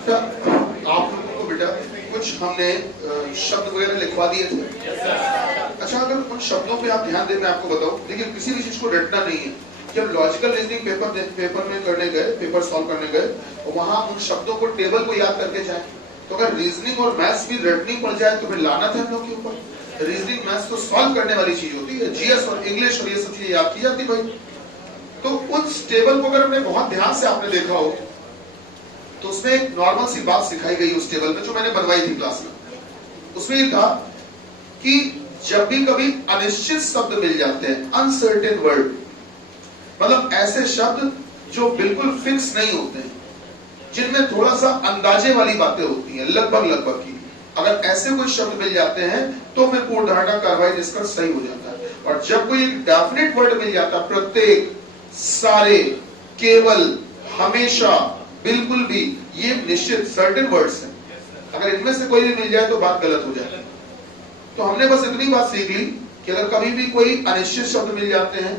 अच्छा, आप लोगों को बेटा कुछ हमने शब्द वगैरह लिखवा दिए थे। अच्छा, अगर उन शब्दों पे आप ध्यान दें, मैं आपको बताऊं, देखिए किसी भी चीज को रटना नहीं है। जब लॉजिकल रीजनिंग पेपर में करने गए, पेपर सॉल्व करने गए, वहां उन शब्दों को, टेबल को याद करके जाए। तो अगर रीजनिंग और मैथ्स भी रटनी पड़ जाए तो फिर लाना था हम लोग के ऊपर। रीजनिंग मैथ्स तो सॉल्व करने वाली चीज होती है, जीएस और इंग्लिश और ये सब चीजें याद की जाती भाई। तो उस टेबल को अगर हमने बहुत ध्यान से आपने देखा हो तो उसमें एक नॉर्मल सी बात सिखाई गई उस टेबल में, जो मैंने बनवाई थी क्लास में। उसमें ये था कि जब भी कभी अनिश्चित शब्द मिल जाते हैं, अनसर्टेन वर्ड, मतलब ऐसे शब्द जो बिल्कुल फिक्स नहीं होते हैं, जिनमें थोड़ा सा अंदाजे वाली बातें होती हैं, लगभग लगभग की, अगर ऐसे कोई शब्द मिल जाते हैं तो फिर पूर्ण धारणा कार्रवाई निष्कर्ष सही हो जाता है। और जब कोई एक डेफिनेट वर्ड मिल जाता है, प्रत्येक, सारे, केवल, हमेशा, बिल्कुल भी, ये निश्चित सर्टेन वर्ड्स हैं, अगर इनमें से कोई भी मिल जाए तो बात गलत हो जाए। तो हमने बस इतनी बात सीख ली कि अगर कभी भी कोई अनिश्चित शब्द मिल जाते हैं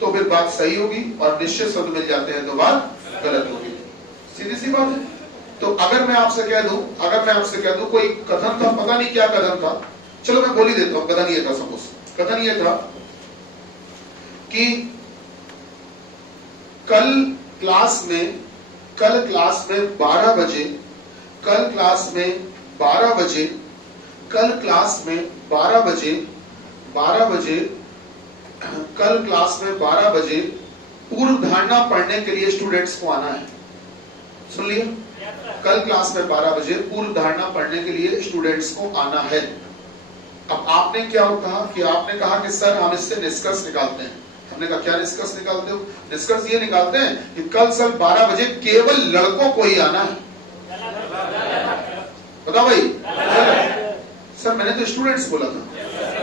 तो फिर बात सही होगी, और निश्चित शब्द मिल जाते हैं तो बात गलत होगी। सीधी सी बात है। तो अगर मैं आपसे कह दूं कोई कथन था, पता नहीं क्या कथन था, चलो मैं बोल ही देता हूं, कथन ये था, सपोज कथन ये था कि कल क्लास में 12 बजे, कल क्लास में 12 बजे, कल क्लास में 12 बजे, 12 बजे, कल क्लास में 12 बजे पूर्व धारणा पढ़ने के लिए स्टूडेंट्स को आना है। सुन लिया? कल क्लास में 12 बजे पूर्व धारणा पढ़ने के लिए स्टूडेंट्स को आना है। अब आपने क्या कहा कि आपने कहा कि सर हम इससे निष्कर्ष निकालते हैं। हमने कहा क्या निष्कर्ष निकालते हो? निष्कर्ष ये निकालते हैं कि कल सर 12 बजे केवल लड़कों को ही आना है। बताओ भाई। सर मैंने तो स्टूडेंट्स बोला था,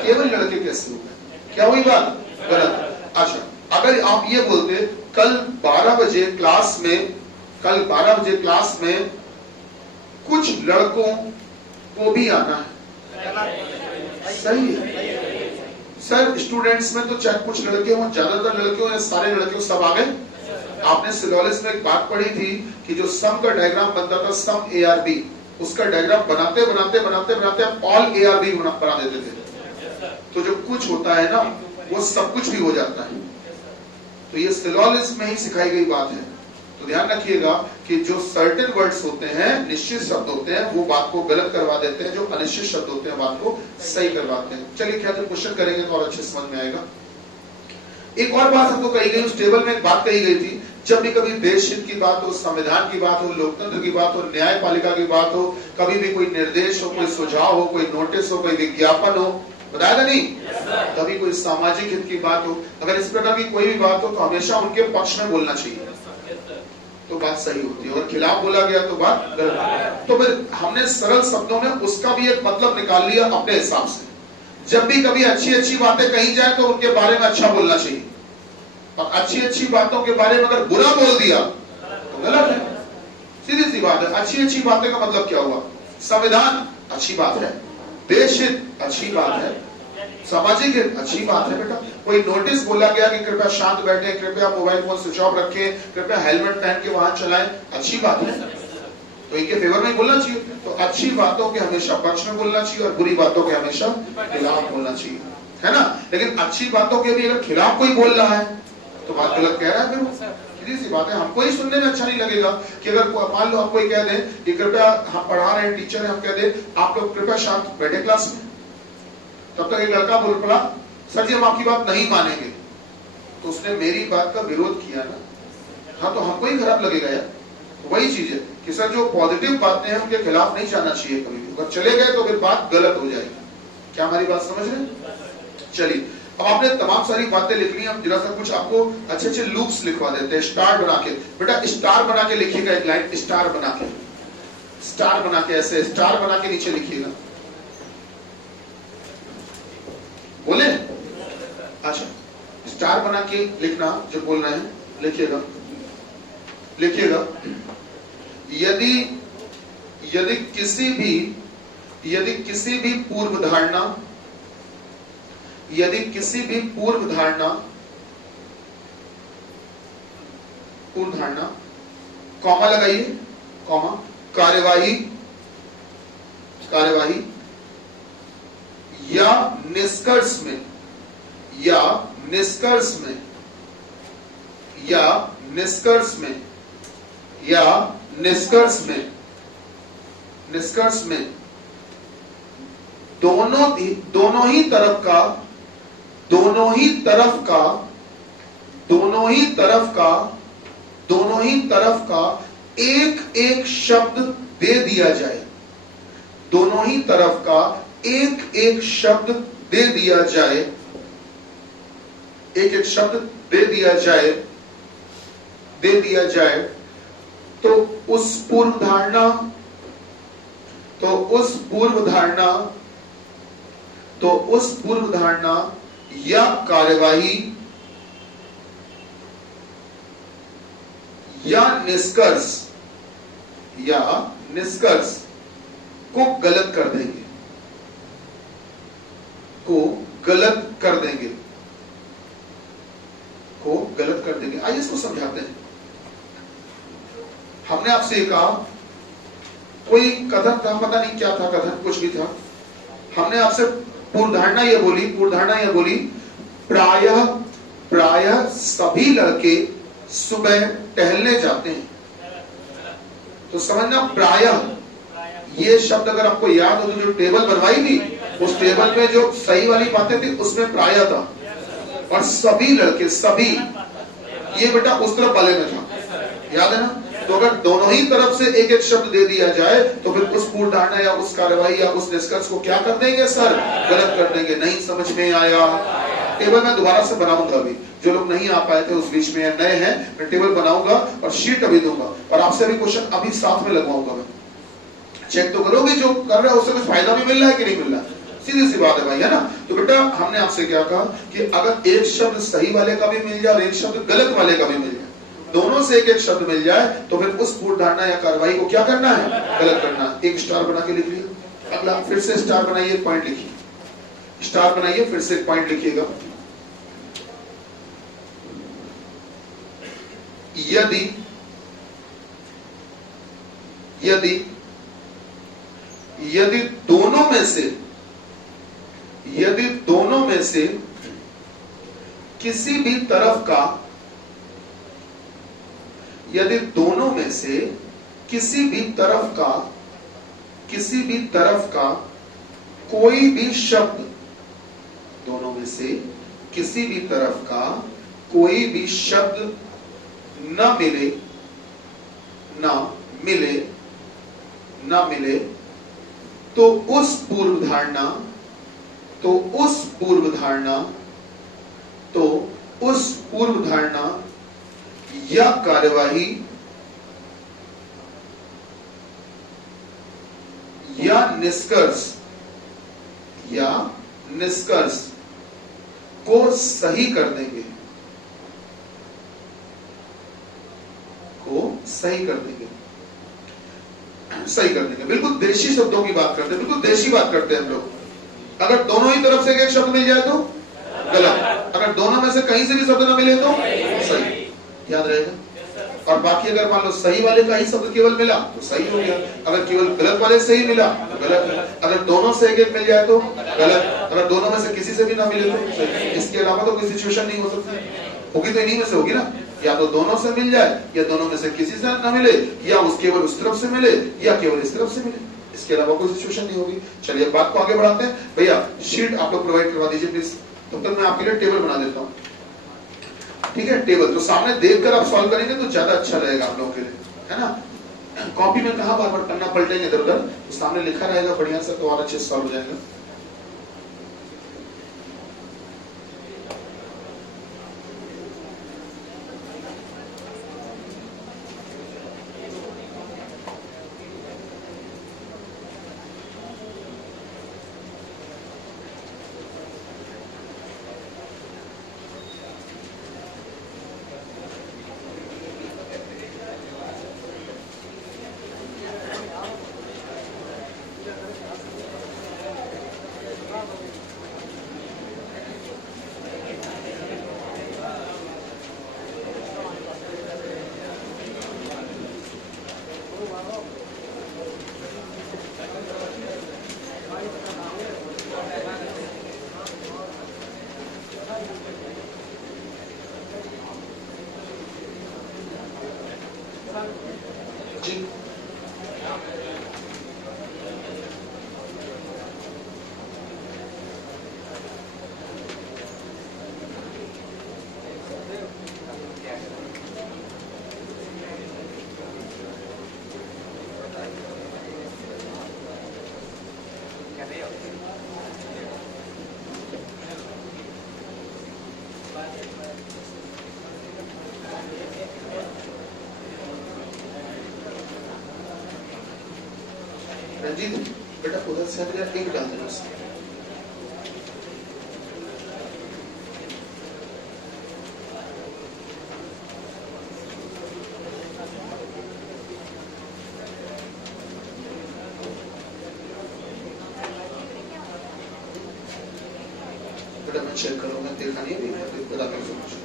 केवल लड़के कैसे हो गए? क्या हुई बात? गलत। अच्छा, अगर आप ये बोलते कल 12 बजे क्लास में, कल 12 बजे क्लास में कुछ लड़कों को भी आना है, सही है। सर स्टूडेंट्स में तो चाहे कुछ लड़के हों, ज्यादातर लड़के हों या सारे लड़के हों, सब आ गए। आपने सिलोलिस में एक बात पढ़ी थी कि जो सम का डायग्राम बनता था, सम ARB, उसका डायग्राम बनाते बनाते बनाते बनाते आप ऑल ARB बना देते थे। तो जो कुछ होता है ना, वो सब कुछ भी हो जाता है। तो ये सिलोलिस में ही सिखाई गई बात है। तो ध्यान रखिएगा कि जो सर्टेन वर्ड्स होते हैं, निश्चित शब्द होते हैं, वो बात को गलत करवा देते हैं, जो अनिश्चित शब्द होते हैं बात को सही करवाते हैं। चलिए क्या तो क्वेश्चन करेंगे तो और अच्छे समझ में आएगा। एक और बात हमको कही गई, उस टेबल में एक बात कही गई थी, जब भी कभी देश हित की बात हो, संविधान की बात हो, लोकतंत्र की बात हो, न्यायपालिका की बात हो, कभी भी कोई निर्देश हो, कोई सुझाव हो, कोई नोटिस हो, कोई विज्ञापन हो, बताया था नहीं? कभी कोई सामाजिक हित की बात हो, अगर इस प्रकार की कोई भी बात हो तो हमेशा उनके पक्ष में बोलना चाहिए, तो बात सही होती है। और खिलाफ बोला गया तो बात गलत। तो फिर हमने सरल शब्दों में उसका भी एक मतलब निकाल लिया अपने हिसाब से। जब भी कभी अच्छी अच्छी बातें कही जाए तो उनके बारे में अच्छा बोलना चाहिए, और अच्छी अच्छी बातों के बारे में अगर बुरा बोल दिया तो गलत है। सीधी सी बात है। अच्छी अच्छी बातें का मतलब क्या हुआ? संविधान अच्छी बात है, देश हित अच्छी बात है, सामाजिक हित अच्छी बात है। बेटा कोई नोटिस बोला गया कि कृपया शांत बैठे, कृपया मोबाइल फोन स्विच ऑफ रखें, कृपया हेलमेट पहन के वाहन चलाएं, अच्छी बात है, तो इनके फेवर में बोलना चाहिए। तो अच्छी बातों के हमेशा पक्ष में बोलना चाहिए और बुरी बातों के हमेशा खिलाफ बोलना चाहिए, है ना? लेकिन अच्छी बातों के भी अगर खिलाफ कोई बोल रहा है तो बात गलत कह रहा है। फिर सीधी सी बात है, हमको ही सुनने में अच्छा नहीं लगेगा कि अगर मान लो आप कोई कह दें कि कृपया, हम पढ़ा रहे हैं, टीचर है, हम कह दें आप लोग कृपया शांत बैठे क्लास में, तब तक एक लड़का बोल पड़ा सर जी हम आपकी बात नहीं मानेंगे, तो उसने मेरी बात का विरोध किया ना, हाँ तो हमको ही खराब लगेगा यार। वही चीज है कि सर जो पॉजिटिव बातें हैं उनके खिलाफ नहीं जाना चाहिए कभी भी, अगर चले गए तो फिर बात गलत हो जाएगी। क्या हमारी बात समझ रहे हैं? चलिए, अब आपने तमाम सारी बातें लिख ली, हम जरा सा कुछ आपको अच्छे अच्छे लूप्स लिखवा देते हैं, स्टार बना के। बेटा स्टार बना के लिखिएगा, एक लाइन स्टार बना के, स्टार बना के, ऐसे स्टार बना के नीचे लिखिएगा। बोले? अच्छा, स्टार बना के लिखना जो बोल रहे हैं, लिखिएगा, लिखिएगा। यदि किसी भी पूर्व धारणा, यदि किसी भी पूर्व धारणा, कॉमा लगाइए, कॉमा, कार्यवाही या निष्कर्ष में या निष्कर्ष में या निष्कर्ष में या निष्कर्ष में निष्कर्ष में दोनों ही तरफ का एक एक शब्द दे दिया जाए। दोनों ही तरफ का एक एक शब्द दे दिया जाए। एक एक शब्द दे दिया जाए तो उस पूर्व धारणा या कार्यवाही या निष्कर्ष को गलत कर देंगे। आइए इसको समझाते हैं। हमने आपसे कहा कोई कथन था, पता नहीं क्या था कथन, कुछ भी था। हमने आपसे पूर्वधारणा यह बोली प्रायः सभी लड़के सुबह टहलने जाते हैं। तो समझना, प्रायः ये शब्द अगर आपको याद हो तो जो टेबल बनवाई थी उस टेबल में जो सही वाली बातें थी उसमें प्रायः था, और सभी लड़के, सभी ये बेटा उस तरफ वाले में था, याद है ना। तो अगर दोनों ही तरफ से एक एक शब्द दे दिया जाए तो फिर उस पूर्व धारणा या उस कार्यवाही या उस निष्कर्ष को क्या कर देंगे सर? गलत कर देंगे। नहीं समझ में आया? टेबल मैं दोबारा से बनाऊंगा। अभी जो लोग नहीं आ पाए थे उस बीच में नए हैं, मैं टेबल बनाऊंगा और शीट अभी दूंगा और आपसे भी क्वेश्चन अभी साथ में लगवाऊंगा। मैं चेक तो करोगे जो कर रहा है उससे कुछ फायदा भी मिल रहा है कि नहीं मिल रहा है? सीधी सी बात है भाई, है ना। तो बेटा हमने आपसे क्या कहा कि अगर एक शब्द सही वाले का भी मिल जाए और एक शब्द गलत वाले का भी मिल जाए, दोनों से एक एक शब्द मिल जाए तो फिर उस पूर्व धारणा या कार्रवाई को क्या करना है? गलत करना है। एक स्टार बना के लिख लिया। अगला फिर से स्टार बनाइए, पॉइंट लिखिए। स्टार बनाइए, फिर से पॉइंट लिखिएगा। यदि दोनों में से किसी भी तरफ का कोई भी शब्द, दोनों में से किसी भी तरफ का कोई भी शब्द न मिले तो उस पूर्व धारणा या कार्यवाही या निष्कर्ष को सही कर देंगे। बिल्कुल देशी शब्दों की बात करते हैं, बिल्कुल देशी बात करते हैं हम लोग। अगर दोनों ही तरफ से एक शब्द मिल जाए तो गलत, अगर दोनों में से कहीं से भी शब्द ना मिले तो सही। याद रहेगा। और बाकी अगर मान लो सही वाले का ही शब्द केवल मिला तो सही हो गया, अगर केवल गलत वाले से ही मिला तो गलत, अगर दोनों से एक एक मिल जाए तो गलत, अगर दोनों में से किसी से भी ना मिले तो सही। इसके अलावा तो कोई सिचुएशन नहीं हो सकती, होगी तो इन्हीं में से होगी ना। या तो दोनों से मिल जाए, या दोनों में से किसी से ना मिले, या केवल उस तरफ से मिले, या केवल इस तरफ से मिले। इसके अलावा कोई सिचुएशन नहीं होगी। चलिए बात को आगे बढ़ाते हैं। भैया शीट आप लोग प्रोवाइड करवा दीजिए प्लीज। तब तक मैं आपके लिए टेबल बना देता हूँ, ठीक है। टेबल तो सामने देखकर आप सॉल्व करेंगे तो ज्यादा अच्छा रहेगा आप लोगों के लिए, है ना। कॉपी में कहा बार बार पन्ना पलटेंगे इधर उधर, तो सामने लिखा रहेगा बढ़िया से, तो और अच्छे से सॉल्व हो जाएगा। जी रंजीत बेटा उधर से हट जा, एक डाल देना उससे। बेटा मैं चेक करूंगा, देखा नहीं है, बता कर समझ।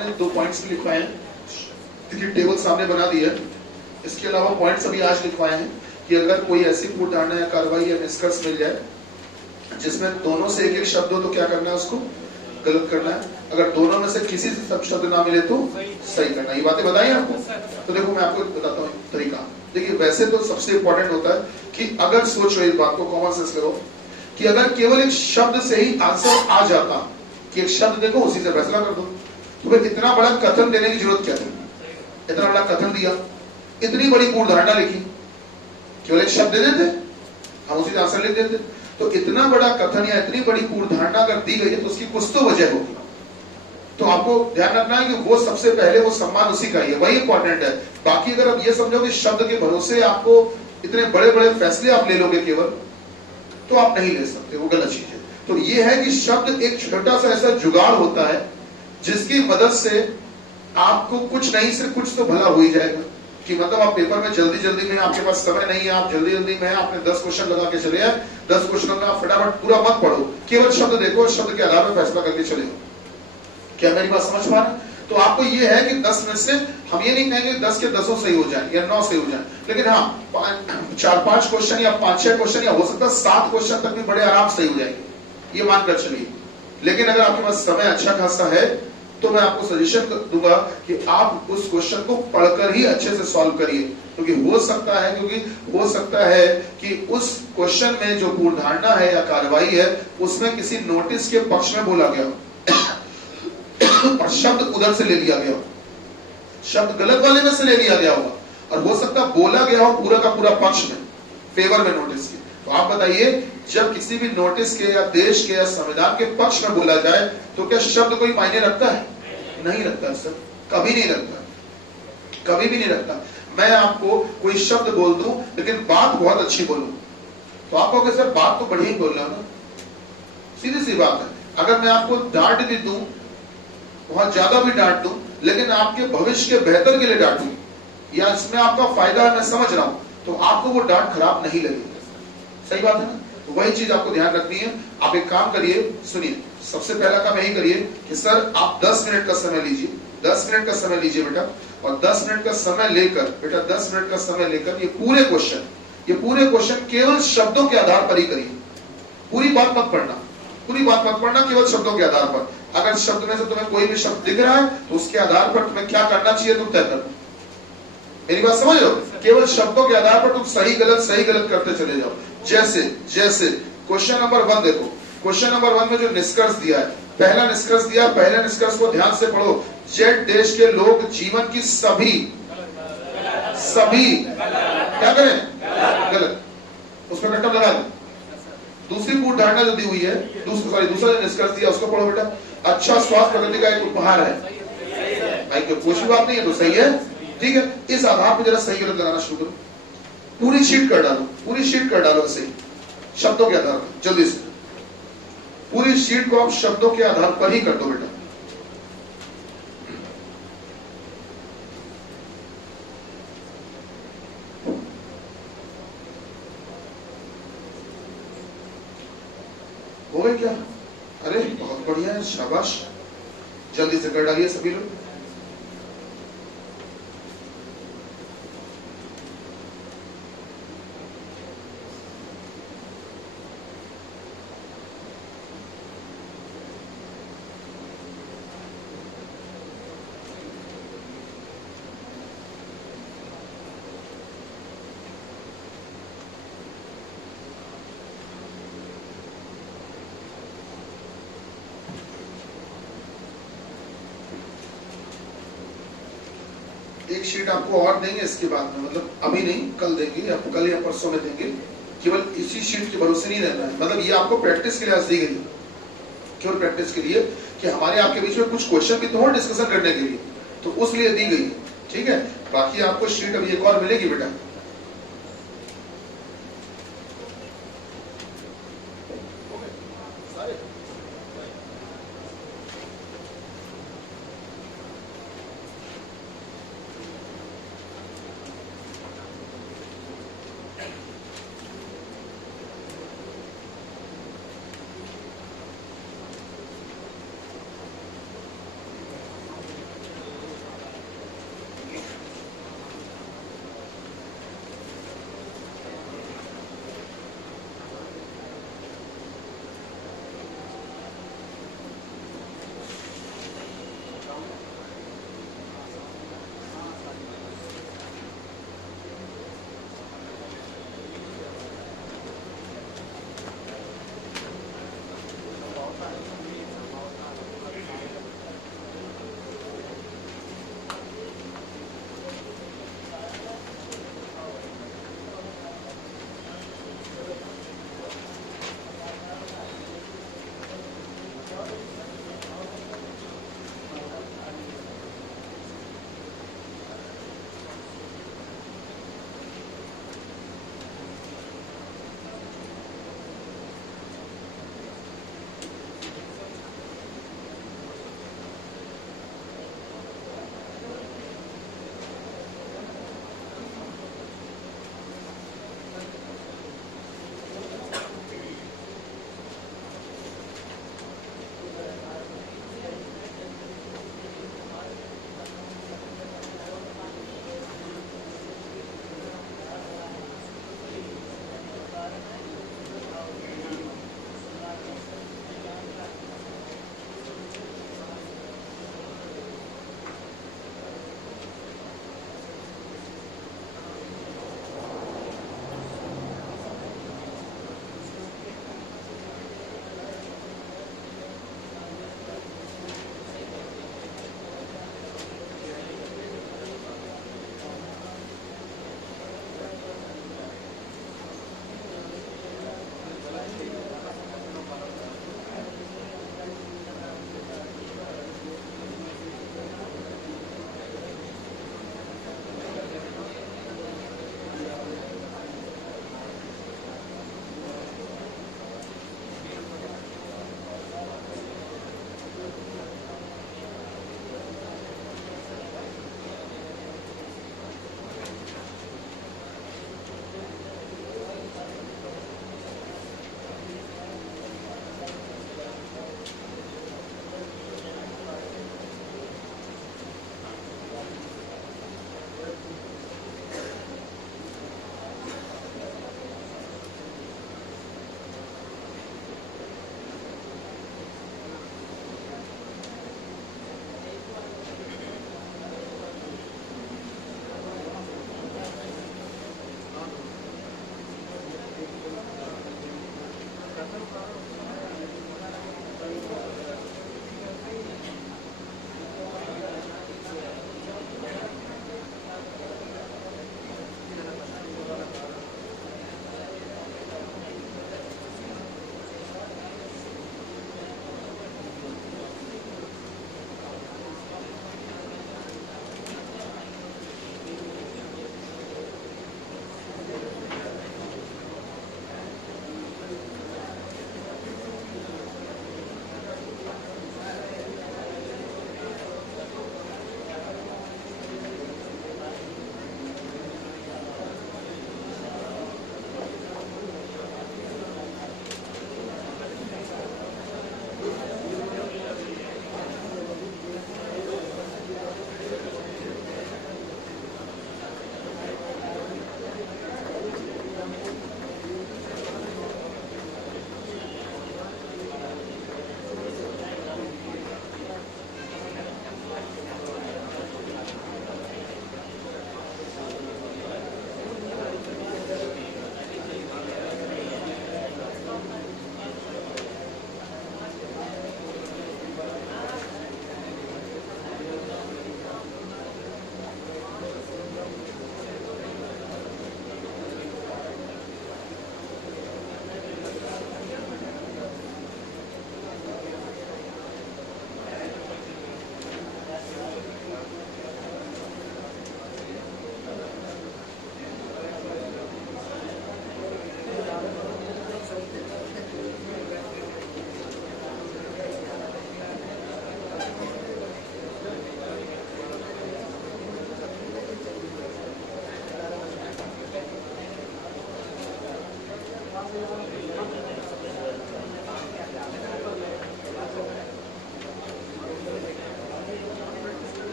हमने 2 पॉइंट्स भी लिखवाए हैं, देखिए टेबल सामने बना दी है। इसके अलावा पॉइंट्स अभी आज लिखवाए हैं कि अगर कोई ऐसी पूर्ण धारणा या कार्रवाई या निष्कर्ष मिल जाए जिसमें दोनों से एक एक शब्द हो तो क्या करना है, उसको गलत करना है। अगर दोनों में से किसी से सब शब्द ना मिले तो सही करना है। ये बातें बताई आपको। तो देखो मैं आपको बताता हूँ तरीका। देखिए वैसे तो सबसे इंपॉर्टेंट होता है कि अगर सोचो इस बात को, कॉमन सेंस करो कि अगर केवल एक शब्द से ही आंसर आ जाता कि एक शब्द देखो उसी से फैसला कर दो, तो फिर इतना बड़ा कथन देने की जरूरत क्या थी। इतना बड़ा कथन दिया, इतनी बड़ी पूर्ण धारणा लिखी, केवल एक शब्द दे देते हम उसी से आंसर लिख देते। तो इतना बड़ा कथन या इतनी बड़ी पूर्ण धारणा अगर दी गई है तो उसकी कुछ तो वजह होगी। तो आपको ध्यान रखना है कि वो सबसे पहले वो सम्मान उसी का ही है, वही इंपॉर्टेंट है। बाकी अगर आप ये समझो कि शब्द के भरोसे आपको इतने बड़े बड़े फैसले आप ले लोगे केवल, तो आप नहीं ले सकते, वो गलत चीज है। तो ये है कि शब्द एक छोटा सा ऐसा जुगाड़ होता है जिसकी मदद से आपको कुछ नहीं से कुछ तो भला हो ही जाएगा। कि मतलब आप पेपर में जल्दी जल्दी में, आपके पास समय नहीं है, आप जल्दी जल्दी में आपने 10 क्वेश्चन लगा के चले आए, 10 क्वेश्चन में आप फटाफट पूरा मत पढ़ो, केवल शब्द देखो और शब्द के आधार पर फैसला करके चले जाओ। क्या मेरी बात समझ पा रहे हैं? तो आपको ये है कि 10 में से हम ये नहीं कहेंगे 10 के 10 सही हो जाए या 9 सही हो जाए, लेकिन हाँ 4-5 क्वेश्चन या 5-6 क्वेश्चन या हो सकता है 7 क्वेश्चन तक भी बड़े आराम से सही हो जाएंगे, ये मानकर चलिए। लेकिन अगर आपके पास समय अच्छा खासा है तो मैं आपको सजेशन दूंगा कि आप उस क्वेश्चन को पढ़कर ही अच्छे से सॉल्व करिए, क्योंकि हो सकता है कि उस क्वेश्चन में जो पूर्ण धारणा है या कार्रवाई है उसमें किसी नोटिस के पक्ष में बोला गया और शब्द उधर से ले लिया गया, शब्द गलत वाले में से ले लिया गया होगा, और हो सकता बोला गया हो पूरा का पूरा पक्ष में, फेवर में नोटिस के। तो आप बताइए, जब किसी भी नोटिस के या देश के या संविधान के पक्ष में बोला जाए तो क्या शब्द कोई मायने रखता है? नहीं रखता सर, कभी नहीं रखता, कभी भी नहीं रखता। मैं आपको कोई शब्द बोल दूं लेकिन बात बहुत अच्छी बोलूं तो आप कहोगे सर बात तो बढ़िया ही बोल रहा हूं ना, सीधी सी बात है। अगर मैं आपको डांट भी दूं, बहुत ज्यादा भी डांट दूं, लेकिन आपके भविष्य के बेहतर के लिए डांटूं या इसमें आपका फायदा है मैं समझ रहा हूं, तो आपको वो डांट खराब नहीं लगेगी। सही बात है ना? तो वही चीज आपको ध्यान रखनी है। आप एक काम करिए, सुनिए, सबसे पहला काम यही करिए कि सर आप 10 मिनट का समय लीजिए, 10 मिनट का समय लीजिए बेटा, और 10 मिनट का समय लेकर बेटा 10 मिनट का समय लेकर ये पूरे क्वेश्चन केवल शब्दों के आधार पर ही करिए। पूरी बात मत पढ़ना, केवल शब्दों के आधार पर। अगर शब्द में से तुम्हें कोई भी शब्द दिख रहा है तो उसके आधार पर तुम्हें क्या करना चाहिए तुम तय करो। मेरी बात समझ लो, केवल शब्दों के आधार पर तुम सही गलत करते चले जाओ। जैसे क्वेश्चन नंबर 1 देखो, क्वेश्चन नंबर 1 में जो निष्कर्ष दिया है, पहले निष्कर्ष को ध्यान से पढ़ो। जेड देश के लोग जीवन की सभी क्या करें? गलत, उस पर कट्टम लगा दो। दूसरी पूर्ण धारणा जो दी हुई है, दूसरा जो निष्कर्ष दिया उसको पढ़ो बेटा। अच्छा स्वास्थ्य प्रकृति का एक उपहार है। भाई कोई भी बात नहीं है तो सही है, ठीक है। इस आधार पर जरा सही गलत लगाना शुरू करो, पूरी शीट कर डालो सही शब्दों के आधार पर। जल्दी से पूरी शीट को आप शब्दों के आधार पर ही कर दो बेटा। हो गए क्या? अरे बहुत बढ़िया है, शाबाश। जल्दी से कर डालिए सभी लोग। एक शीट आपको और देंगे इसके बाद में, मतलब अभी नहीं, कल देंगे या कल या परसों में देंगे। केवल इसी शीट के भरोसे नहीं रहना है, मतलब ये आपको प्रैक्टिस के लिए आज दी गई है, केवल प्रैक्टिस के लिए कि हमारे आपके बीच में कुछ क्वेश्चन भी तो हो डिस्कशन करने के लिए, तो उस लिए दी गई है, ठीक है। बाकी आपको शीट अभी एक और मिलेगी बेटा।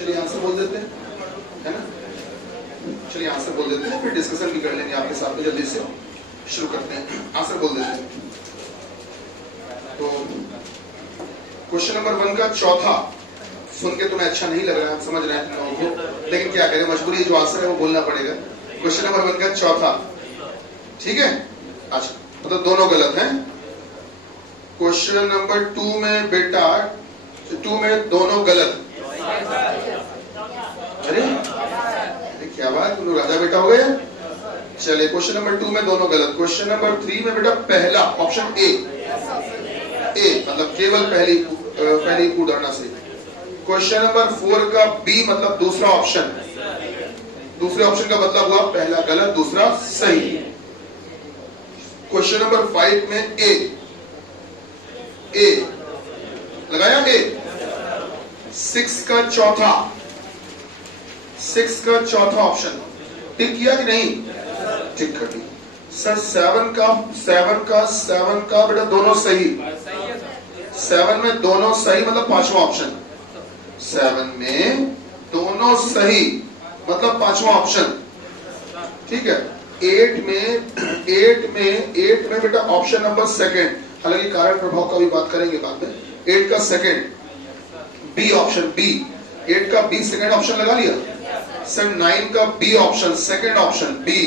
चलिए आंसर बोल देते हैं, है ना? चलिए आंसर बोल देते हैं, फिर डिस्कशन भी कर लेंगे आपके साथ में। जल्दी से शुरू करते हैं, आंसर बोल देते हैं। तो क्वेश्चन नंबर 1 का चौथा, सुन के तुम्हें अच्छा नहीं लग रहा है, हम समझ रहे हैं तुम लोगों को, लेकिन क्या करें, मजबूरी, जो आंसर है वो बोलना पड़ेगा। क्वेश्चन नंबर 1 का चौथा, ठीक है? अच्छा, मतलब दोनों गलत हैं। क्वेश्चन नंबर 2 में बेटा, 2 में दोनों गलत। अरे क्या बात, तुम राजा बेटा हो गए। चलिए क्वेश्चन नंबर 2 में दोनों गलत। क्वेश्चन नंबर 3 में बेटा पहला ऑप्शन ए मतलब केवल पहली कूदरना से। क्वेश्चन नंबर 4 का बी मतलब दूसरा ऑप्शन, दूसरे ऑप्शन का मतलब हुआ पहला गलत दूसरा सही। क्वेश्चन नंबर 5 में ए लगाया, ए 6 का चौथा ऑप्शन टिक किया कि नहीं? टिक कर दी सर। 7 का बेटा दोनों सही, 7 में दोनों सही मतलब पांचवा ऑप्शन, 7 में दोनों सही मतलब पांचवा ऑप्शन, ठीक है? 8 में बेटा ऑप्शन नंबर 2, हालांकि कारण प्रभाव का भी बात करेंगे बाद में। 8 का 2 बी ऑप्शन, बी 8 का बी सेकंड ऑप्शन लगा लिया सर। 9 का B option second option, B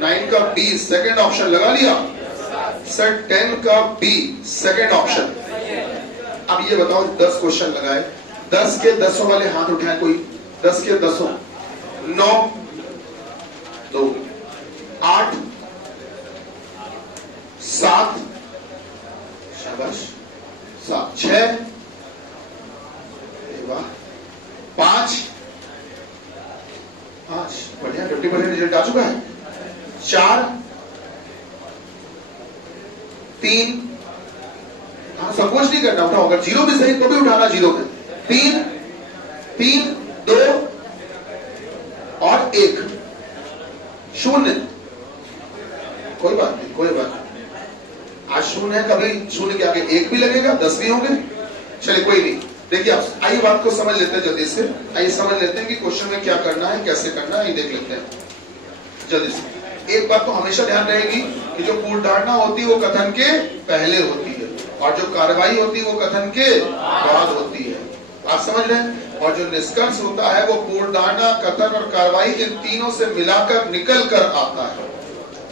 9 का बी सेकंड ऑप्शन लगा लिया सर। 10 का बी सेकंड ऑप्शन। अब ये बताओ 10 क्वेश्चन लगाए, 10 के 10 वाले हाथ उठाए कोई, 10 के 10, 9 2 8 7, शाबाश 7 6 5 बढ़िया, 50% रिजल्ट आ चुका है। 4 3, हाँ संकोच नहीं करना, उठाओ, अगर 0 भी सही तो भी उठाना 0 में। 3 2 और 1 0। कोई बात नहीं, आज 0 है, कभी 0 के आगे 1 भी लगेगा, 10 भी होंगे। चलिए कोई नहीं, देखिए आप आइए बात को समझ लेते हैं जल्दी से। आइए समझ लेते हैं कि क्वेश्चन में क्या करना है, कैसे करना है, ये देख लेते हैं जल्दी से। एक बात तो हमेशा ध्यान रहेगी कि जो पूर्ण धारणा होती है वो कथन के पहले होती है, और जो कार्रवाई होती है वो कथन के बाद होती है। आप समझ रहे हैं? और जो निष्कर्ष होता है वो पूर्ण धारणा, कथन और कार्रवाई, इन तीनों से मिलाकर निकल कर आता है।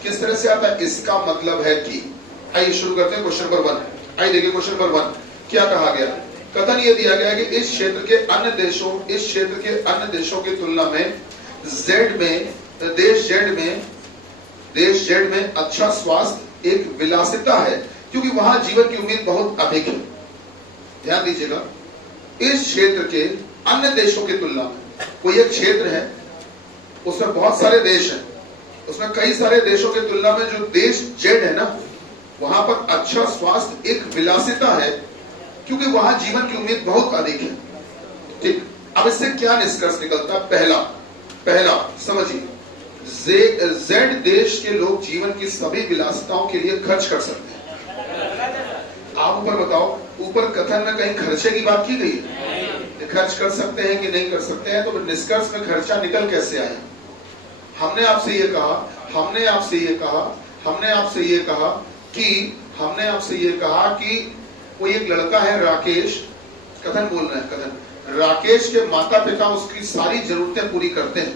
किस तरह से आता है? इसका मतलब है कि, आइए शुरू करते हैं क्वेश्चन नंबर 1। आइए देखिए क्वेश्चन नंबर 1 क्या कहा गया। कथन ये दिया गया कि इस क्षेत्र के अन्य देशों की तुलना में देश जेड में अच्छा स्वास्थ्य एक विलासिता है, क्योंकि वहां जीवन की उम्मीद बहुत अधिक है। ध्यान दीजिएगा, इस क्षेत्र के अन्य देशों की तुलना में, कोई एक क्षेत्र है उसमें बहुत सारे देश हैं, उसमें कई सारे देशों की तुलना में जो देश जेड है ना, वहां पर अच्छा स्वास्थ्य एक विलासिता है, क्योंकि वहां जीवन की उम्मीद बहुत अधिक है। ठीक, अब इससे क्या निष्कर्ष निकलता है? पहला समझिए, जेड देश के लोग जीवन की सभी विलासिताओं के लिए खर्च कर सकते हैं। आप ऊपर बताओ, ऊपर कथन में कहीं खर्चे की बात की गई है? खर्च कर सकते हैं कि नहीं कर सकते हैं? तो निष्कर्ष में खर्चा निकल कैसे आया? हमने आपसे ये कहा कि कोई एक लड़का है राकेश, कथन बोल रहे हैं, कथन, राकेश के माता पिता उसकी सारी जरूरतें पूरी करते हैं,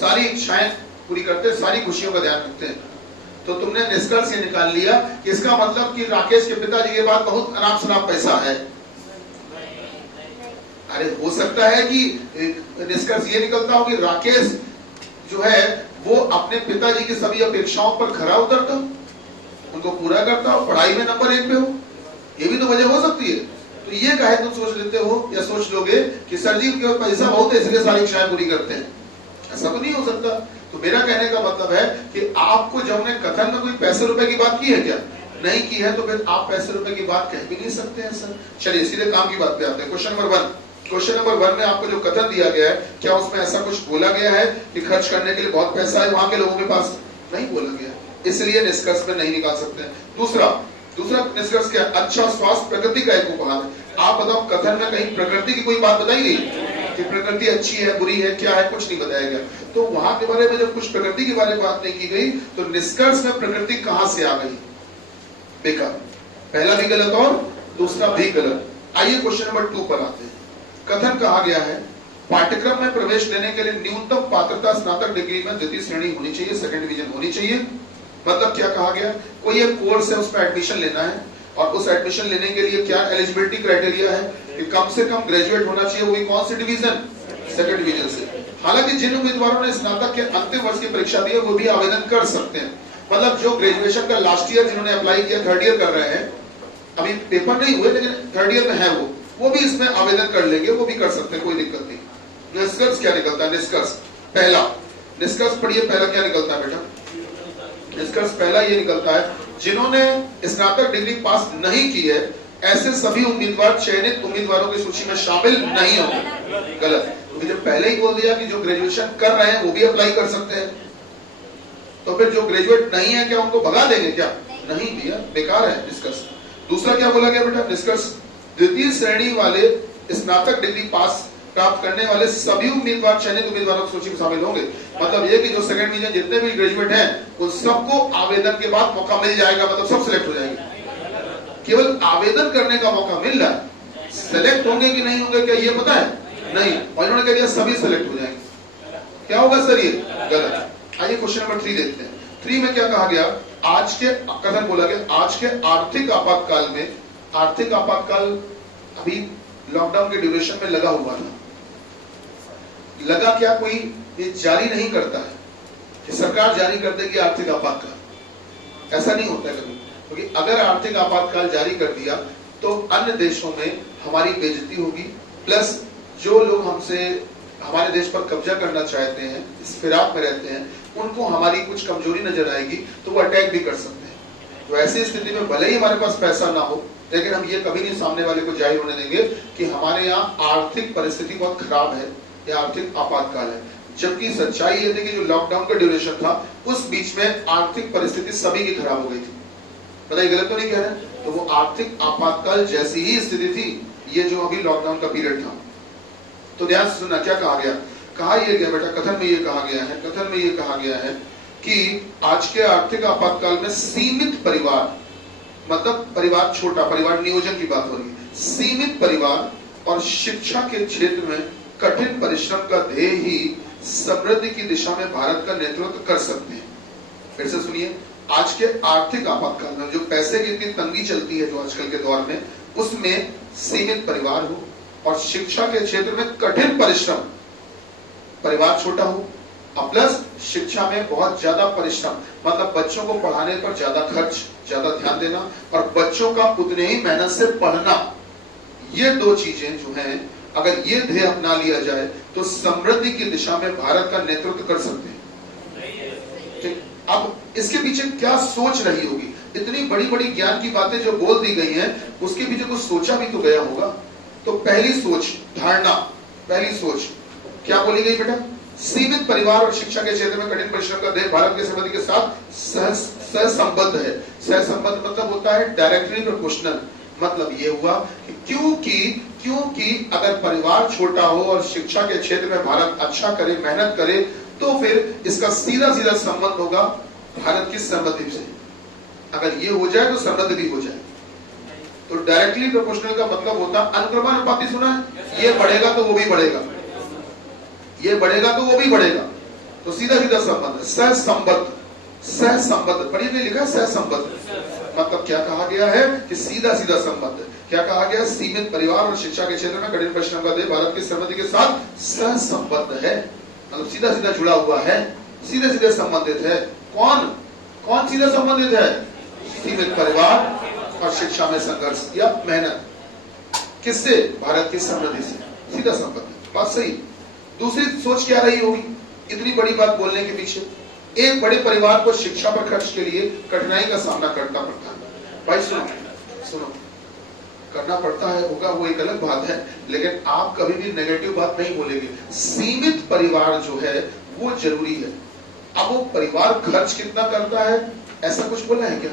सारी इच्छाएं पूरी करते हैं, सारी खुशियों का ध्यान रखते हैं। तो तुमने निष्कर्ष ये निकाल लिया कि इसका मतलब कि राकेश के पिताजी के पास बहुत अनाप शनाप पैसा है। अरे हो सकता है कि निष्कर्ष ये निकलता हो कि राकेश जो है वो अपने पिताजी की सभी अपेक्षाओं पर खरा उतरता, उनको पूरा करता और पढ़ाई में नंबर 1 पे हो। ये भी तो वजह हो सकती है। तो ये कहे तुम सोच लेते हो या सोच लोगे कि सर जी उनके पास पैसा बहुत है इसलिए सारी इच्छाएं पूरी करते हैं, ऐसा तो नहीं हो सकता। तो मेरा कहने का मतलब है कि आपको जब हमने कथन में कोई पैसे रुपए की बात की है क्या? नहीं की है, तो फिर आप पैसे रुपए की बात कह भी नहीं सकते हैं सर। चलिए सीधे काम की बात पे आते हैं। क्वेश्चन नंबर 1 में आपको जो कथन दिया गया है, क्या उसमें ऐसा कुछ बोला गया है कि खर्च करने के लिए बहुत पैसा है वहां के लोगों के पास? नहीं बोला गया, इसलिए निष्कर्ष में नहीं निकाल सकते हैं। दूसरा निष्कर्ष क्या? अच्छा स्वास्थ्य प्रकृति का एक उपहार है। आप बताओ, कथन में कहीं प्रकृति की कोई बात बताई गई? कि प्रकृति अच्छी है बुरी है क्या है कुछ नहीं बताया गया। तो वहां के बारे में जब कुछ प्रकृति के बारे में बात नहीं की गई तो निष्कर्ष में प्रकृति कहां से आ गई? बेकार। पहला भी गलत और दूसरा भी गलत। आइए क्वेश्चन नंबर 2 पर आते हैं। कथन कहा गया है पाठ्यक्रम में प्रवेश लेने के लिए न्यूनतम पात्रता स्नातक डिग्री में द्वितीय श्रेणी होनी चाहिए, सेकंड डिवीजन होनी चाहिए। मतलब क्या कहा गया? कोई एक कोर्स है उसमें एडमिशन लेना है और उस एडमिशन लेने के लिए क्या एलिजिबिलिटी क्राइटेरिया है कि कम से कम ग्रेजुएट होना चाहिए, वो भी कौन सी डिवीजन? सेकंड डिवीजन से। हालांकि जिन उम्मीदवारों ने स्नातक के अंतिम वर्ष की परीक्षा दी है वो भी आवेदन कर सकते हैं। मतलब जो ग्रेजुएशन का लास्ट ईयर जिन्होंने अप्लाई किया, थर्ड ईयर कर रहे हैं, अभी पेपर नहीं हुए लेकिन थर्ड ईयर में है वो भी इसमें आवेदन कर लेंगे, वो भी कर सकते हैं, कोई दिक्कत नहीं। निष्कर्ष क्या निकलता है? निष्कर्ष पहला, निष्कर्ष पढ़िए, पहला क्या निकलता है बेटा? निष्कर्ष पहला ये निकलता है जिन्होंने स्नातक डिग्री पास नहीं की है ऐसे सभी उम्मीदवार चयनित उम्मीदवारों की सूची में शामिल नहीं होंगे। गलत। क्योंकि जब पहले ही बोल दिया कि जो ग्रेजुएशन कर रहे हैं वो भी अप्लाई कर सकते हैं, तो फिर जो ग्रेजुएट नहीं है क्या उनको भगा देंगे क्या? नहीं भैया, बेकार है निष्कर्ष। दूसरा क्या बोला गया बेटा? निष्कर्ष द्वितीय श्रेणी वाले स्नातक डिग्री पास प्राप्त करने वाले सभी उम्मीदवार चयनित उम्मीदवारों की सूची में शामिल होंगे। मतलब ये कि जो सेकंड डिवीजन जितने भी ग्रेजुएट हैं उन सबको आवेदन के बाद मौका मिल जाएगा, मतलब सब सिलेक्ट हो जाएंगे। केवल आवेदन करने का मौका मिल रहा है, सिलेक्ट होंगे कि नहीं होंगे क्या ये पता है? नहीं। और इन्होंने कह दिया सभी सिलेक्ट हो जाएंगे। क्या होगा सर ये? गलत। आइए क्वेश्चन नंबर 3 देखते हैं। 3 में क्या कहा गया? आज के कथन बोला गया आज के आर्थिक आपातकाल में, आर्थिक आपातकाल अभी लॉकडाउन के ड्यूरेशन में लगा हुआ था। लगा क्या? कोई ये जारी नहीं करता है कि सरकार जारी कर देगी आर्थिक आपातकाल, ऐसा नहीं होता है कभी। क्योंकि अगर आर्थिक आपातकाल जारी कर दिया तो अन्य देशों में हमारी बेइज्जती होगी, प्लस जो लोग हमसे हमारे देश पर कब्जा करना चाहते हैं, इस फिराक में रहते हैं, उनको हमारी कुछ कमजोरी नजर आएगी तो वो अटैक भी कर सकते हैं। तो ऐसी स्थिति में भले ही हमारे पास पैसा ना हो लेकिन हम ये कभी नहीं सामने वाले को जाहिर होने देंगे कि हमारे यहाँ आर्थिक परिस्थिति बहुत खराब है या आर्थिक आपातकाल है। जबकि सच्चाई ये थी कि जो लॉकडाउन का ड्यूरेशन था उस बीच में आर्थिक परिस्थिति सभी की खराब हो गई थी। बताइए गलत तो नहीं कह रहे? तो वो आर्थिक आपातकाल जैसी ही स्थिति थी ये जो अभी लॉकडाउन का पीरियड था। तो ध्यान से सुनना क्या कहा गया। कहा यह गया बेटा, कथन में ये कहा गया है, कथन में ये कहा गया है कि आज के आर्थिक आपातकाल में सीमित परिवार, मतलब परिवार छोटा, परिवार नियोजन की बात हो रही है, सीमित परिवार और शिक्षा के क्षेत्र में कठिन परिश्रम का ध्येय ही समृद्धि की दिशा में भारत का नेतृत्व कर सकते हैं। फिर से सुनिए, आज के आर्थिक आपातकाल में जो पैसे की इतनी तंगी चलती है जो आजकल के दौर में, उसमें सीमित परिवार हो और शिक्षा के क्षेत्र में कठिन परिश्रम, परिवार छोटा हो और प्लस शिक्षा में बहुत ज्यादा परिश्रम, मतलब बच्चों को पढ़ाने पर ज्यादा खर्च, ज्यादा ध्यान देना और बच्चों का उतने ही मेहनत से पढ़ना, ये दो चीजें जो हैं अगर ये ध्येय अपना लिया जाए तो समृद्धि की दिशा में भारत का नेतृत्व कर सकते हैं। ठीक, अब इसके पीछे क्या सोच रही होगी? इतनी बड़ी बड़ी ज्ञान की बातें जो बोल दी गई हैं उसके पीछे कुछ सोचा भी तो गया होगा। तो पहली सोच, धारणा, पहली सोच क्या बोली गई बेटा? सीमित परिवार और शिक्षा के क्षेत्र में कठिन परिश्रम का ध्येय भारत की समृद्धि के साथ सहसंबद्ध है। सहसंबद्ध मतलब होता है डायरेक्टली प्रोपोर्शनल। मतलब ये हुआ कि क्योंकि अगर परिवार छोटा हो और शिक्षा के क्षेत्र में भारत अच्छा करे, मेहनत करे, तो फिर इसका सीधा सीधा संबंध होगा भारत की समृद्धि से। अगर ये हो जाए तो समृद्ध भी हो जाए। तो डायरेक्टली प्रोपोर्शनल का मतलब होता है अनुक्रमानुपाती। सुना है? ये बढ़ेगा तो वो भी बढ़ेगा, ये बढ़ेगा तो वो भी बढ़ेगा, तो सीधा सीधा संबंध। सहसंबद्ध, सहसंबद्ध पढ़िए नहीं लिखा, सहसंबद्ध मतलब क्या कहा गया है कि सीधा सीधा संबंध। क्या कहा गया? सीमित परिवार और शिक्षा के क्षेत्र में कठिन परिश्रम का ध्येय भारत की समृद्धि के साथ सहसंबद्ध है, मतलब सीधा सीधा जुड़ा हुआ है, सीधे सीधे संबंधित है। कौन कौन सीधे संबंधित है? सीमित परिवार और शिक्षा में संघर्ष या मेहनत। किससे? भारत की समृद्धि से सीधा संबंध। बात सही। दूसरी सोच क्या रही होगी इतनी बड़ी बात बोलने के पीछे? एक बड़े परिवार को शिक्षा पर खर्च के लिए कठिनाई का सामना करना पड़ता है। भाई सुनो, करना पड़ता है होगा वो एक अलग बात है, लेकिन आप कभी भी नेगेटिव बात नहीं बोलेंगे। सीमित परिवार जो है वो जरूरी है। अब वो परिवार खर्च कितना करता है ऐसा कुछ बोला है क्या?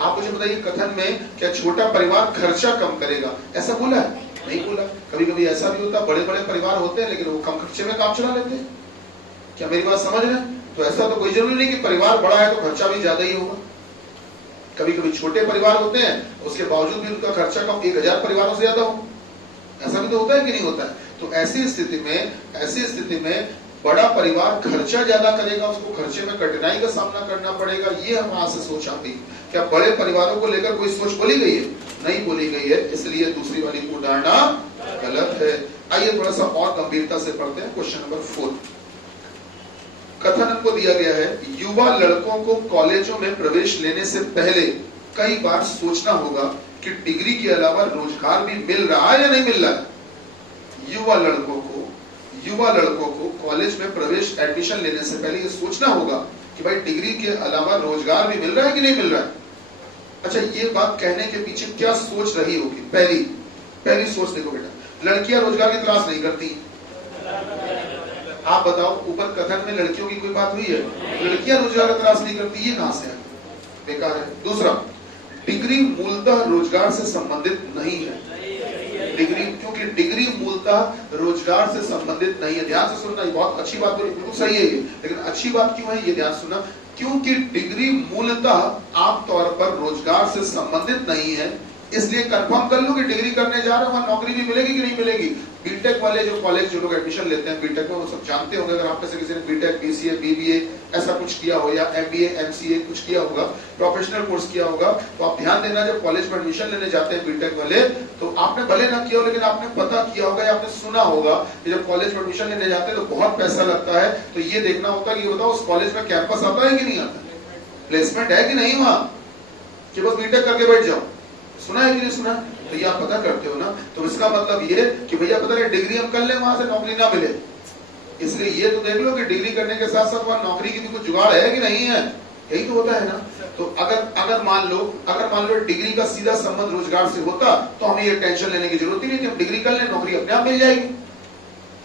आप मुझे बताइए, कथन में क्या छोटा परिवार खर्चा कम करेगा ऐसा बोला है? नहीं बोला। कभी कभी ऐसा भी होता, बड़े बड़े परिवार होते हैं लेकिन वो कम खर्चे में काम चला लेते हैं। क्या मेरी बात समझ रहे हैं? तो ऐसा तो कोई जरूरी नहीं कि परिवार बड़ा है तो खर्चा भी ज्यादा ही होगा। कभी कभी छोटे परिवार होते हैं, उसके बावजूद भी उनका खर्चा कम 1000 परिवारों से ज्यादा हो। ऐसा भी तो होता है कि नहीं होता है? तो ऐसी स्थिति में बड़ा परिवार खर्चा ज्यादा करेगा, उसको खर्चे में कठिनाई का सामना करना पड़ेगा। ये हमारे से सोच आती। क्या बड़े परिवारों को लेकर कोई सोच बोली गई है? नहीं बोली गई है, इसलिए दूसरी वाली उदाहरणा गलत है। आइए थोड़ा सा और गंभीरता से पढ़ते हैं। क्वेश्चन नंबर 4 कथन हमको दिया गया है, युवा लड़कों को कॉलेजों में प्रवेश लेने से पहले कई बार सोचना होगा कि डिग्री के अलावा रोजगार भी मिल रहा है या नहीं मिल रहा है। युवा लड़कों को कॉलेज में प्रवेश एडमिशन लेने से पहले ये सोचना होगा कि भाई डिग्री के अलावा रोजगार भी मिल रहा है कि नहीं मिल रहा है। अच्छा, ये बात कहने के पीछे क्या सोच रही होगी? पहली सोच देखो बेटा, लड़कियां रोजगार की तलाश नहीं करती। आप बताओ, ऊपर कथन में लड़कियों की कोई बात हुई है? लड़कियां रोजगार की तलाश नहीं करती, ये कहां से है? बेकार है। दूसरा, डिग्री मूलतः रोजगार से संबंधित नहीं है। क्योंकि डिग्री मूलतः रोजगार से संबंधित नहीं है। ध्यान से सुनना, ये बहुत अच्छी बात बोली, बिल्कुल सही है ये, लेकिन अच्छी बात क्यों है ये ध्यान सुनना। क्योंकि डिग्री मूलतः आमतौर पर रोजगार से संबंधित नहीं है, इसलिए कंफर्म कर लो कि डिग्री करने जा रहे हो वहां नौकरी भी मिलेगी कि नहीं मिलेगी। बीटेक वाले जो कॉलेज जो लोग एडमिशन लेते हैं बीटेक में, वो सब जानते होंगे। अगर आप में से किसी ने बीटेक, बीसीए, बीबीए ऐसा कुछ किया हो, या एमबीए, एमसीए कुछ किया होगा, प्रोफेशनल कोर्स किया होगा, तो आप ध्यान देना, जब कॉलेज में एडमिशन लेने जाते हैं बीटेक वाले, तो आपने भले ना किया हो लेकिन आपने पता किया होगा या आपने सुना होगा कि जब कॉलेज में एडमिशन लेने जाते हैं तो बहुत पैसा लगता है। तो ये देखना होता है कि बताओ उस कॉलेज में कैंपस आता है कि नहीं आता, प्लेसमेंट है कि नहीं वहां, कि बस बीटेक करके बैठ जाओ। सुना है कि नहीं सुना? तो ये आप पता करते हो ना। तो इसका मतलब ये कि भैया पता है डिग्री हम कर ले, वहां से नौकरी ना मिले, इसलिए ये तो देख लो कि डिग्री करने के साथ साथ वहां नौकरी की भी कुछ जुगाड़ है कि नहीं है। यही तो होता है ना। तो अगर मान लो डिग्री का सीधा संबंध रोजगार से होता तो हमें ये टेंशन लेने की जरूरत ही नहीं थी। हम डिग्री कर ले, नौकरी अपने आप मिल जाएगी।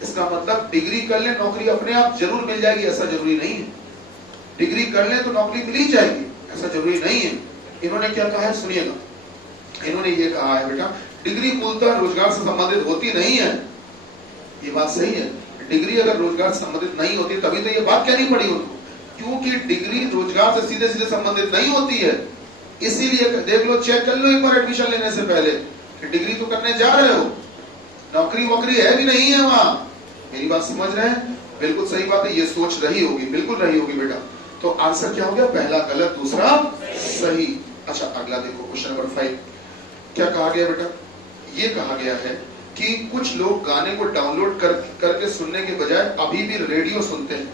इसका मतलब डिग्री कर ले, नौकरी अपने आप जरूर मिल जाएगी, ऐसा जरूरी नहीं है। डिग्री कर ले तो नौकरी मिल ही जाएगी, ऐसा जरूरी नहीं है। इन्होंने क्या कहा है सुनिएगा। इन्होंने ये कहा है बेटा, डिग्री मूलतः रोजगार से संबंधित होती नहीं है। ये बात सही है। डिग्री अगर रोजगार से संबंधित नहीं होती तभी तो ये बात कहनी पड़ी उनको, क्योंकि डिग्री रोजगार से सीधे सीधे संबंधित नहीं होती है। इसीलिए देख लो, चेक कर लो एक बार एडमिशन लेने से पहले कि डिग्री तो करने जा रहे हो, नौकरी वोकरी है भी नहीं है वहां। मेरी बात समझ रहे हैं? बिल्कुल सही बात है, ये सोच रही होगी, बिल्कुल रही होगी बेटा। तो आंसर क्या हो गया? पहला गलत, दूसरा सही। अच्छा, अगला देखो, क्वेश्चन नंबर 5 क्या कहा गया बेटा? ये कहा गया है कि कुछ लोग गाने को डाउनलोड करके सुनने के बजाय अभी भी रेडियो सुनते हैं।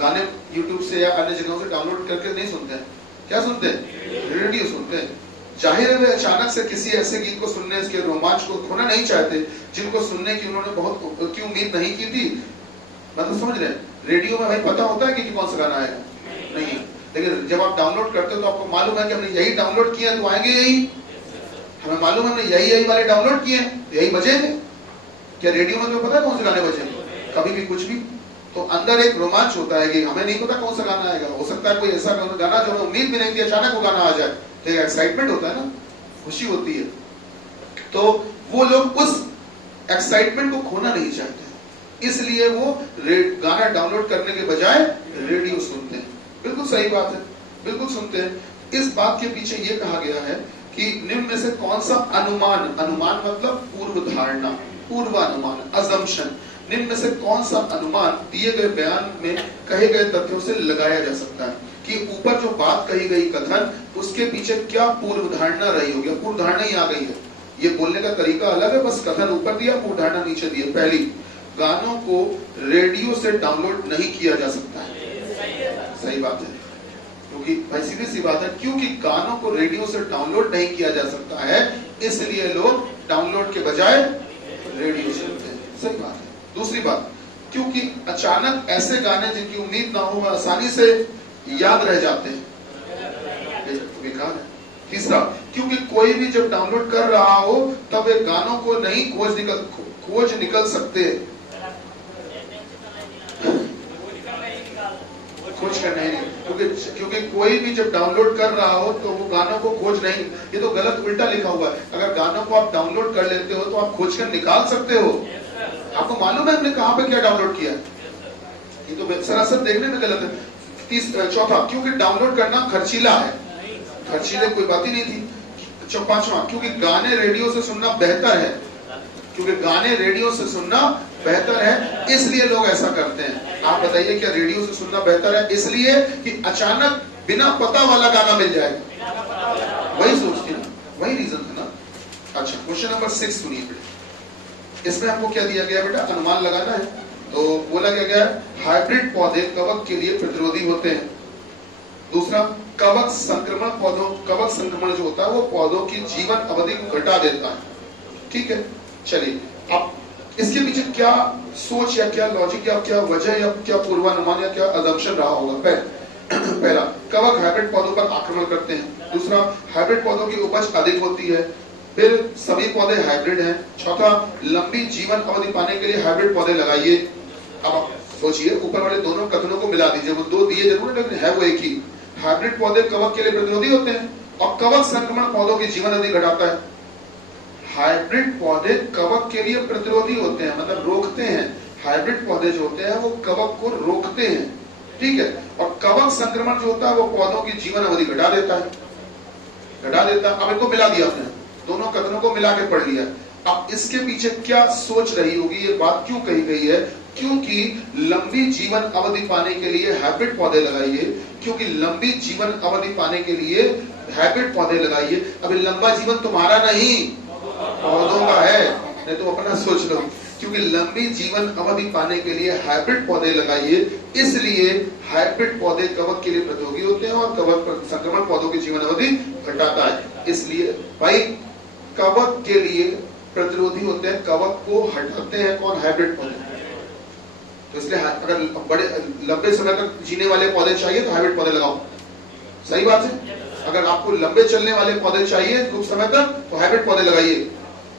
गाने यूट्यूब से या अन्य जगहों से डाउनलोड करके नहीं सुनते हैं। क्या सुनते हैं? रेडियो सुनते हैं। जाहिर है वे अचानक से किसी ऐसे गीत को सुनने, इसके रोमांच को खोना नहीं चाहते जिनको सुनने की उन्होंने बहुत की उम्मीद नहीं की थी। मतलब समझ रहे हैं? रेडियो में भाई पता होता है कि कौन सा गाना आएगा, नहीं, लेकिन जब आप डाउनलोड करते हो तो आपको मालूम है कि हमने यही डाउनलोड किया तो आएंगे यही। हमें मालूम है हमने यही वाले डाउनलोड किए हैं, यही बजेंगे। क्या रेडियो में तो पता है कौन से गाने बजेंगे? कभी भी कुछ भी। तो अंदर एक रोमांच होता है कि हमें नहीं पता कौन सा गाना आएगा। हो सकता है कोई ऐसा गाना जो हमें उम्मीद भी नहीं थी, अचानक वो गाना आ जाए, तो एक एक्साइटमेंट होता है ना, खुशी होती है। तो वो लोग उस एक्साइटमेंट को खोना नहीं चाहते, इसलिए वो गाना डाउनलोड करने के बजाय रेडियो सुनते हैं। बिल्कुल सही बात है, बिल्कुल सुनते हैं। इस बात के पीछे ये कहा गया है कि निम्न में से कौन सा अनुमान, अनुमान मतलब पूर्व धारणा, पूर्वानुमान, अजम्पशन, निम्न में से कौन सा अनुमान दिए गए बयान में कहे गए तथ्यों से लगाया जा सकता है कि ऊपर जो बात कही गई कथन, उसके पीछे क्या पूर्व धारणा रही होगी? पूर्व धारणा ही आ गई है, ये बोलने का तरीका अलग है, बस कथन ऊपर दिया, पूर्व धारणा नीचे दी है। पहली, गानों को रेडियो से डाउनलोड नहीं किया जा सकता है। सही बात है, क्योंकि भाई सीधी सी बात है, क्योंकि गानों को रेडियो से डाउनलोड नहीं किया जा सकता है, इसलिए लोग डाउनलोड के बजाय रेडियो सुनते हैं। सही बात है। दूसरी बात, क्योंकि अचानक ऐसे गाने जिनकी उम्मीद ना हो आसानी से याद रह जाते हैं, बेकार है। तीसरा, क्योंकि कोई भी जब डाउनलोड कर रहा हो तब वे गानों को नहीं खोज निकल सकते, खोज करना ही नहीं, क्योंकि कोई भी जब डाउनलोड कर रहा हो तो वो गानों को खोज नहीं, ये तो गलत उल्टा लिखा हुआ है। अगर गानों को आप डाउनलोड कर लेते हो तो आप खोज कर निकाल सकते हो। आपको मालूम है हमने कहां पे क्या डाउनलोड किया? ये तो सरासर देखने में गलत है। चौथा, क्योंकि डाउनलोड करना खर्चीला है। खर्चीले कोई बात ही नहीं थी। पांचवा, क्योंकि गाने रेडियो से सुनना बेहतर है। क्योंकि गाने रेडियो से सुनना बेहतर है, इसलिए लोग ऐसा करते हैं। आप बताइए क्या रेडियो से सुनना बेहतर है? इसलिए कि अचानक बिना पता वाला गाना मिल जाएगा। वही सोचती ना, वही रीजन था ना। अच्छा, क्वेश्चन नंबर 6 सुनिए बेटा। इसमें हमको क्या दिया गया बेटा? अनुमान लगाना है। तो बोला गया है हाइब्रिड पौधे कवक के लिए प्रतिरोधी होते हैं। दूसरा, कवक संक्रमण जो होता है वो पौधों की जीवन अवधि को घटा देता है। ठीक है, चलिए अब इसके पीछे क्या सोच या क्या लॉजिक या क्या वजह या क्या पूर्वानुमान या क्या अजम्पशन रहा होगा? पहला, कवक हाइब्रिड पौधों पर आक्रमण करते हैं। दूसरा, हाइब्रिड पौधों की उपज अधिक होती है। फिर सभी पौधे हाइब्रिड हैं। चौथा, लंबी जीवन अवधि पाने के लिए हाइब्रिड पौधे लगाइए। अब सोचिए, ऊपर वाले दोनों कथनों को मिला दीजिए। वो दो दिए जरूर लेकिन है वो एक ही। हाइब्रिड पौधे कवक के लिए प्रतिरोधी होते हैं और कवक संक्रमण पौधों की जीवन अवधि घटाता है। हाइब्रिड पौधे कवक के लिए प्रतिरोधी होते हैं, मतलब रोकते हैं। हाइब्रिड पौधे जो होते हैं वो कवक को रोकते हैं। ठीक है, और कवक संक्रमण जो होता है वो पौधों की जीवन अवधि घटा देता है। अब इनको मिला दिया आपने, दोनों कथनों को मिला के पढ़ लिया। अब इसके पीछे क्या सोच रही होगी, ये बात क्यों कही गई है? क्योंकि लंबी जीवन अवधि पाने के लिए हाइब्रिड पौधे लगाइए। क्योंकि लंबी जीवन अवधि पाने के लिए हाइब्रिड पौधे लगाइए। अभी लंबा जीवन तुम्हारा नहीं, पौधों का है, नहीं तो अपना सोच लो। क्योंकि लंबी जीवन अवधि पाने के लिए हाइब्रिड पौधे लगाइए, इसलिए हाइब्रिड पौधे कवक के लिए प्रतियोगी होते हैं और कवक संक्रमण पौधों की जीवन अवधि घटाता है। इसलिए भाई कवक के लिए प्रतिरोधी होते हैं, कवक को हटाते हैं कौन? हाइब्रिड पौधे। तो इसलिए अगर बड़े लंबे समय तक जीने वाले पौधे चाहिए तो हाइब्रिड पौधे लगाओ। सही बात है। अगर आपको लंबे चलने वाले पौधे चाहिए कुछ समय तक तो हाइब्रिड पौधे लगाइए।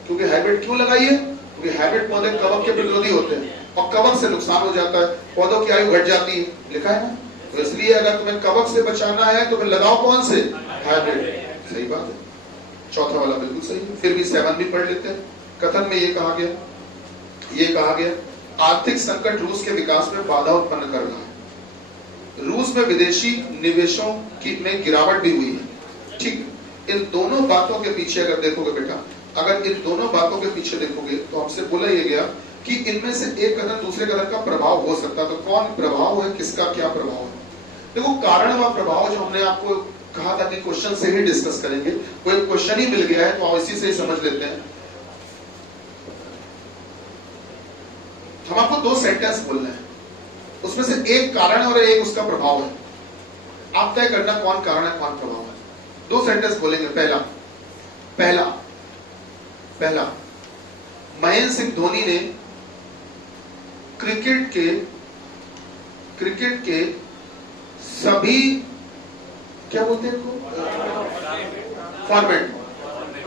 क्योंकि हाइब्रिड क्यों लगाइए? क्योंकि हाइब्रिड पौधे कवक के प्रतिरोधी होते हैं और कवक से नुकसान हो जाता है, पौधों की आयु घट जाती है, लिखा है ना। तो इसलिए अगर तुम्हें कवक से बचाना है तो फिर लगाओ कौन से? हाइब्रिड। सही बात है, चौथा वाला बिल्कुल सही है। फिर भी 7 भी पढ़ लेते हैं। कथन में ये कहा गया आर्थिक संकट रूस के विकास में बाधा उत्पन्न कर रहा है। रूस में विदेशी निवेशों में गिरावट भी हुई है। ठीक, इन दोनों बातों के पीछे अगर देखोगे बेटा, अगर इन दोनों बातों के पीछे देखोगे तो हमसे बोला यह गया कि इनमें से एक कथन दूसरे कथन का प्रभाव हो सकता है। तो कौन प्रभाव है, किसका क्या प्रभाव है? देखो, कारण व प्रभाव जो हमने आपको कहा था कि क्वेश्चन से ही डिस्कस करेंगे, कोई क्वेश्चन ही मिल गया है तो आप इसी से ही समझ लेते हैं। हम आपको 2 सेंटेंस बोलने हैं, उसमें से एक कारण है और एक उसका प्रभाव है। आप तय करना कौन कारण है कौन प्रभाव है। 2 सेंटेंस बोलेंगे। पहला, महेंद्र सिंह धोनी ने क्रिकेट के सभी, क्या बोलते हैं फॉर्मेट,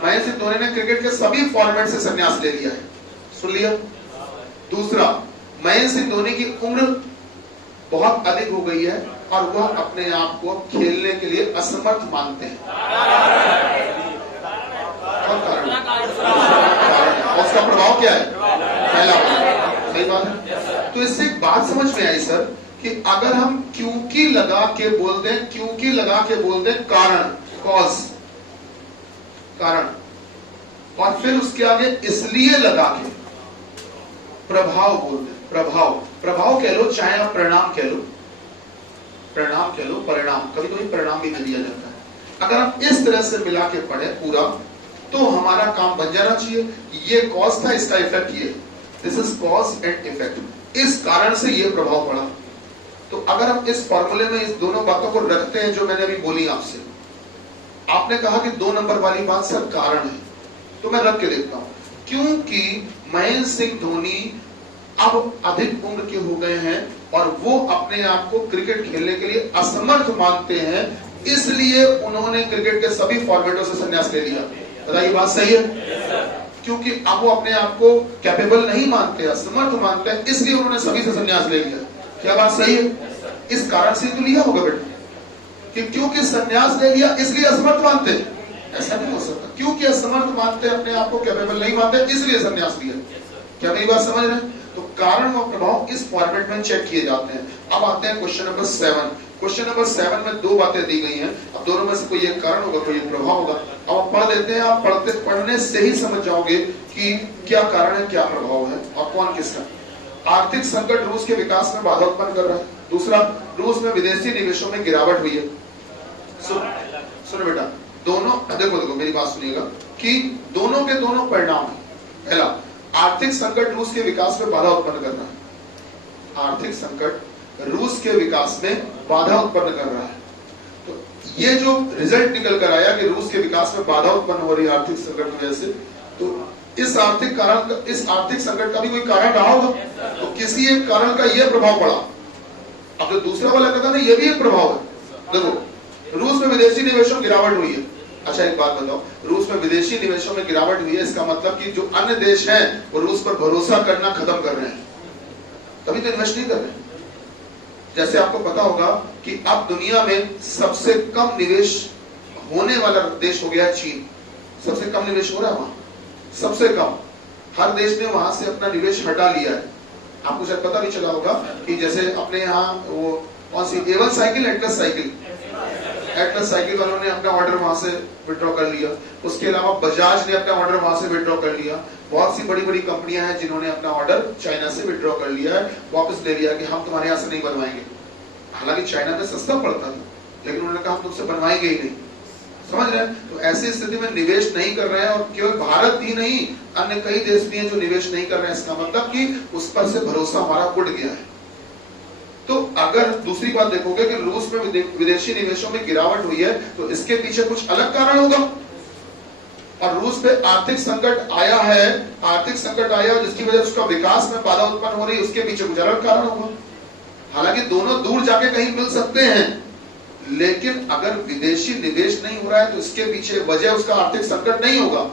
महेंद्र सिंह धोनी ने क्रिकेट के सभी फॉर्मेट से संन्यास ले लिया है। सुन लिया। दूसरा, महेंद्र सिंह धोनी की उम्र बहुत अधिक हो गई है और वह अपने आप को खेलने के लिए असमर्थ मानते हैं। कौन कारण? और उसका प्रभाव क्या है? पहला। सही बात है। तो इससे एक बात समझ में आई सर कि अगर हम क्योंकि लगा के बोलते हैं कारण, कॉज, कारण, और फिर उसके आगे इसलिए लगा के प्रभाव बोलते हैं। प्रभाव कह लो, चाहे आप परिणाम कह लो, परिणाम, कभी कभी परिणाम भी दिया जाता है। अगर हम इस तरह से मिला के पढ़े पूरा तो हमारा काम बन जाना चाहिए। ये कॉज था, इसका इफेक्ट ये, this is cause and effect, इस कारण से ये प्रभाव पड़ा। तो अगर हम इस फॉर्मूले में इस दोनों बातों को रखते हैं जो मैंने अभी बोली आपसे, आपने कहा कि 2 नंबर वाली बात सर कारण है, तो मैं रख के देखता हूं। क्योंकि महेंद्र सिंह धोनी अब अधिक उम्र के हो गए हैं और वो अपने आप को क्रिकेट खेलने के लिए असमर्थ मानते हैं, इसलिए उन्होंने क्रिकेट के सभी फॉर्मेटों से संन्यास ले लिया। बताइए बात सही है? क्योंकि अब वो अपने आप को कैपेबल नहीं मानते, असमर्थ मानते हैं, इसलिए उन्होंने सभी से संन्यास ले लिया। क्या बात सही है? इस कारण से तो लिया होगा बेटा। कि क्योंकि संन्यास ले लिया इसलिए असमर्थ मानते, ऐसा नहीं हो सकता। क्योंकि असमर्थ मानते, अपने आप को कैपेबल नहीं मानते, इसलिए संन्यास लिया। क्या मेरी बात समझ रहे हैं? तो कारण और प्रभाव इस फॉर्मेट में चेक किए जाते हैं। अब आते हैं क्वेश्चन नंबर 7। क्वेश्चन नंबर 7 में दो बातें दी गई हैं। अब दोनों में से कोई एक कारण होगा, कोई एक प्रभाव होगा। अब आप पढ़ लेते हैं। आप पढ़ने से ही समझ जाओगे कि क्या कारण है, क्या प्रभाव है और कौन किसका। आर्थिक संकट रूस के विकास में बाधा उत्पन्न कर रहा है। दूसरा, रूस में विदेशी निवेशों में गिरावट हुई है। सुनो बेटा, दोनों देखो मेरी बात सुनिएगा कि दोनों के दोनों परिणाम है। पहला, आर्थिक संकट रूस के विकास में बाधा उत्पन्न कर रहा है। आर्थिक संकट रूस के विकास में बाधा उत्पन्न कर रहा है। तो ये जो रिजल्ट निकल कर आया कि रूस के विकास में बाधा उत्पन्न हो रही है आर्थिक संकट की वजह से, तो इस आर्थिक संकट का भी कोई कारण रहा होगा। तो किसी एक कारण का यह प्रभाव पड़ा। अब जो दूसरा वाला कथन है, यह भी एक प्रभाव है। देखो, रूस में विदेशी निवेशों में गिरावट हुई है। अच्छा एक बात बताओ, रूस में विदेशी निवेशों में गिरावट हुई है, इसका मतलब कि जो अन्य देश हैं वो रूस पर भरोसा करना खत्म कर रहे हैं, तभी तो इन्वेस्ट नहीं कर रहे हैं। जैसे आपको पता होगा कि अब दुनिया में सबसे कम निवेश होने वाला देश हो गया है चीन। सबसे कम निवेश हो रहा है वहां, सबसे कम। हर देश ने वहां से अपना निवेश हटा लिया है। आपको शायद पता भी चला होगा कि जैसे अपने यहाँ वो कौन सी A1 साइकिल, एटलस साइकिल वालों ने अपना ऑर्डर वहां से विड्रॉ कर लिया। उसके अलावा बजाज ने अपना ऑर्डर वहां से विड्रॉ कर लिया। बहुत सी बड़ी बड़ी कंपनियां हैं जिन्होंने अपना ऑर्डर चाइना से विड्रॉ कर लिया है, वापस ले लिया कि हम तुम्हारे यहाँ से नहीं बनवाएंगे। हालांकि चाइना में सस्ता पड़ता था, लेकिन उन्होंने कहा हम तुमसे बनवाएंगे ही नहीं। समझ रहे हैं? तो ऐसी स्थिति में निवेश नहीं कर रहे हैं, और केवल भारत ही नहीं, अन्य कई देश भी हैं जो निवेश नहीं कर रहे हैं। इसका मतलब कि उस पर से भरोसा हमारा उड़ गया है। तो अगर दूसरी बात देखोगे कि रूस में विदेशी निवेशों में गिरावट हुई है, तो इसके पीछे कुछ अलग कारण होगा। और रूस पे आर्थिक संकट आया है, जिसकी वजह से उसका विकास में बाधा उत्पन्न हो रही है, उसके पीछे कुछ अलग कारण होगा। हालांकि दोनों दूर जाके कहीं मिल सकते हैं, लेकिन अगर विदेशी निवेश नहीं हो रहा है तो इसके पीछे वजह उसका आर्थिक संकट नहीं होगा।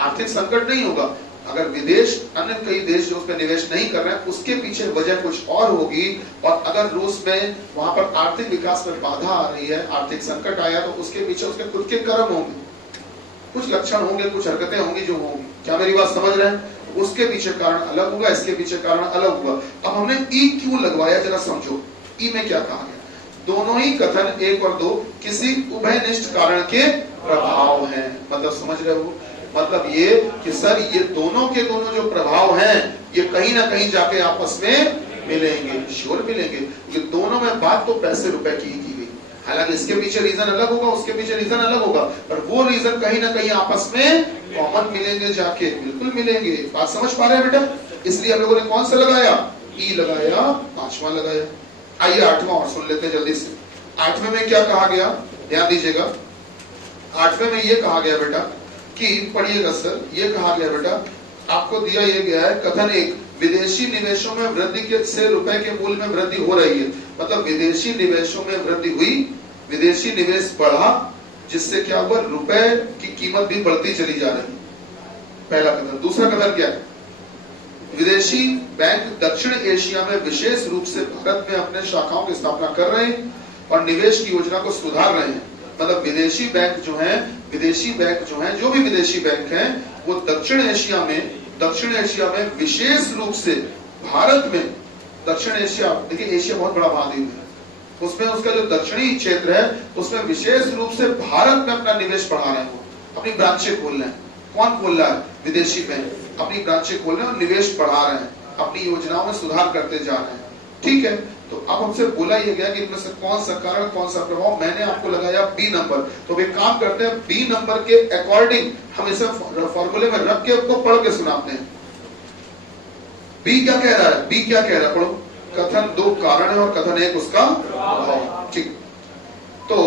आर्थिक संकट नहीं होगा। अगर विदेश, अन्य कई देश जो उस पर निवेश नहीं कर रहे हैं, उसके पीछे वजह कुछ और होगी। और अगर रूस में वहां पर आर्थिक विकास में बाधा आ रही है, आर्थिक संकट आया, तो उसके पीछे उसके खुद के कर्म होंगे, कुछ लक्षण होंगे, कुछ हरकतें होंगी जो होंगी। क्या मेरी बात समझ रहे हैं? उसके पीछे कारण अलग होगा, इसके पीछे कारण अलग होगा। अब हमने ई क्यों लगवाया, जरा समझो। ई में क्या कहा गया? दोनों ही कथन 1 और 2 किसी उभयनिष्ठ कारण के प्रभाव हैं। मतलब समझ रहे हो? मतलब ये कि सर ये दोनों के दोनों जो प्रभाव हैं, ये कहीं ना कहीं जाके आपस में मिलेंगे, श्योर मिलेंगे। ये दोनों में बात तो पैसे रुपए की गई। हालांकि इसके पीछे रीजन अलग होगा, उसके पीछे रीजन अलग होगा, पर वो रीजन कहीं ना कहीं आपस में कॉमन मिलेंगे, जाके बिल्कुल मिलेंगे। बात समझ पा रहे हैं बेटा? इसलिए हम लोगों ने कौन सा लगाया? ई लगाया, 5वां लगाया। आइए 8वां और सुन लेते हैं जल्दी से। 8वें में क्या कहा गया, ध्यान दीजिएगा। 8वें में ये कहा गया बेटा कि, पढ़िएगा सर, ये कहा गया बेटा, आपको दिया ये गया है कथन 1, विदेशी निवेशों में वृद्धि से रुपए के मूल्य में वृद्धि हो रही है। मतलब विदेशी निवेशों में वृद्धि हुई, विदेशी निवेश बढ़ा, जिससे क्या हुआ? रुपए की कीमत भी बढ़ती चली जा रही। पहला कथन। दूसरा कथन क्या है? विदेशी बैंक दक्षिण एशिया में विशेष रूप से भारत में अपने शाखाओं की स्थापना कर रहे हैं और निवेश की योजना को सुधार रहे हैं। मतलब विदेशी बैंक जो हैं, जो भी विदेशी बैंक हैं, वो दक्षिण एशिया में विशेष रूप से भारत में, दक्षिण एशिया, देखिए एशिया बहुत बड़ा महाद्वीप है, उसमें उसका जो दक्षिणी क्षेत्र है, उसमें विशेष रूप से भारत में अपना निवेश बढ़ा रहे हैं, अपनी ब्रांचें खोल रहे हैं। कौन खोल रहा है? विदेशी बैंक अपनी ब्रांचें खोल रहे हैं और निवेश बढ़ा रहे हैं, अपनी योजनाओं में सुधार करते जा रहे हैं। ठीक है, तो अब हमसे बोला यह गया कि इनमें से कौन सा कारण, कौन सा प्रभाव। मैंने आपको लगाया बी नंबर। तो एक काम करते हैं, बी नंबर के अकॉर्डिंग हम इसे फॉर्मूले में रख के आपको पढ़ के सुनाते हैं। बी क्या कह रहा है? बी क्या कह रहा है? पढ़ो। कथन 2 कारण है और कथन 1 उसका प्रभाव। ठीक, तो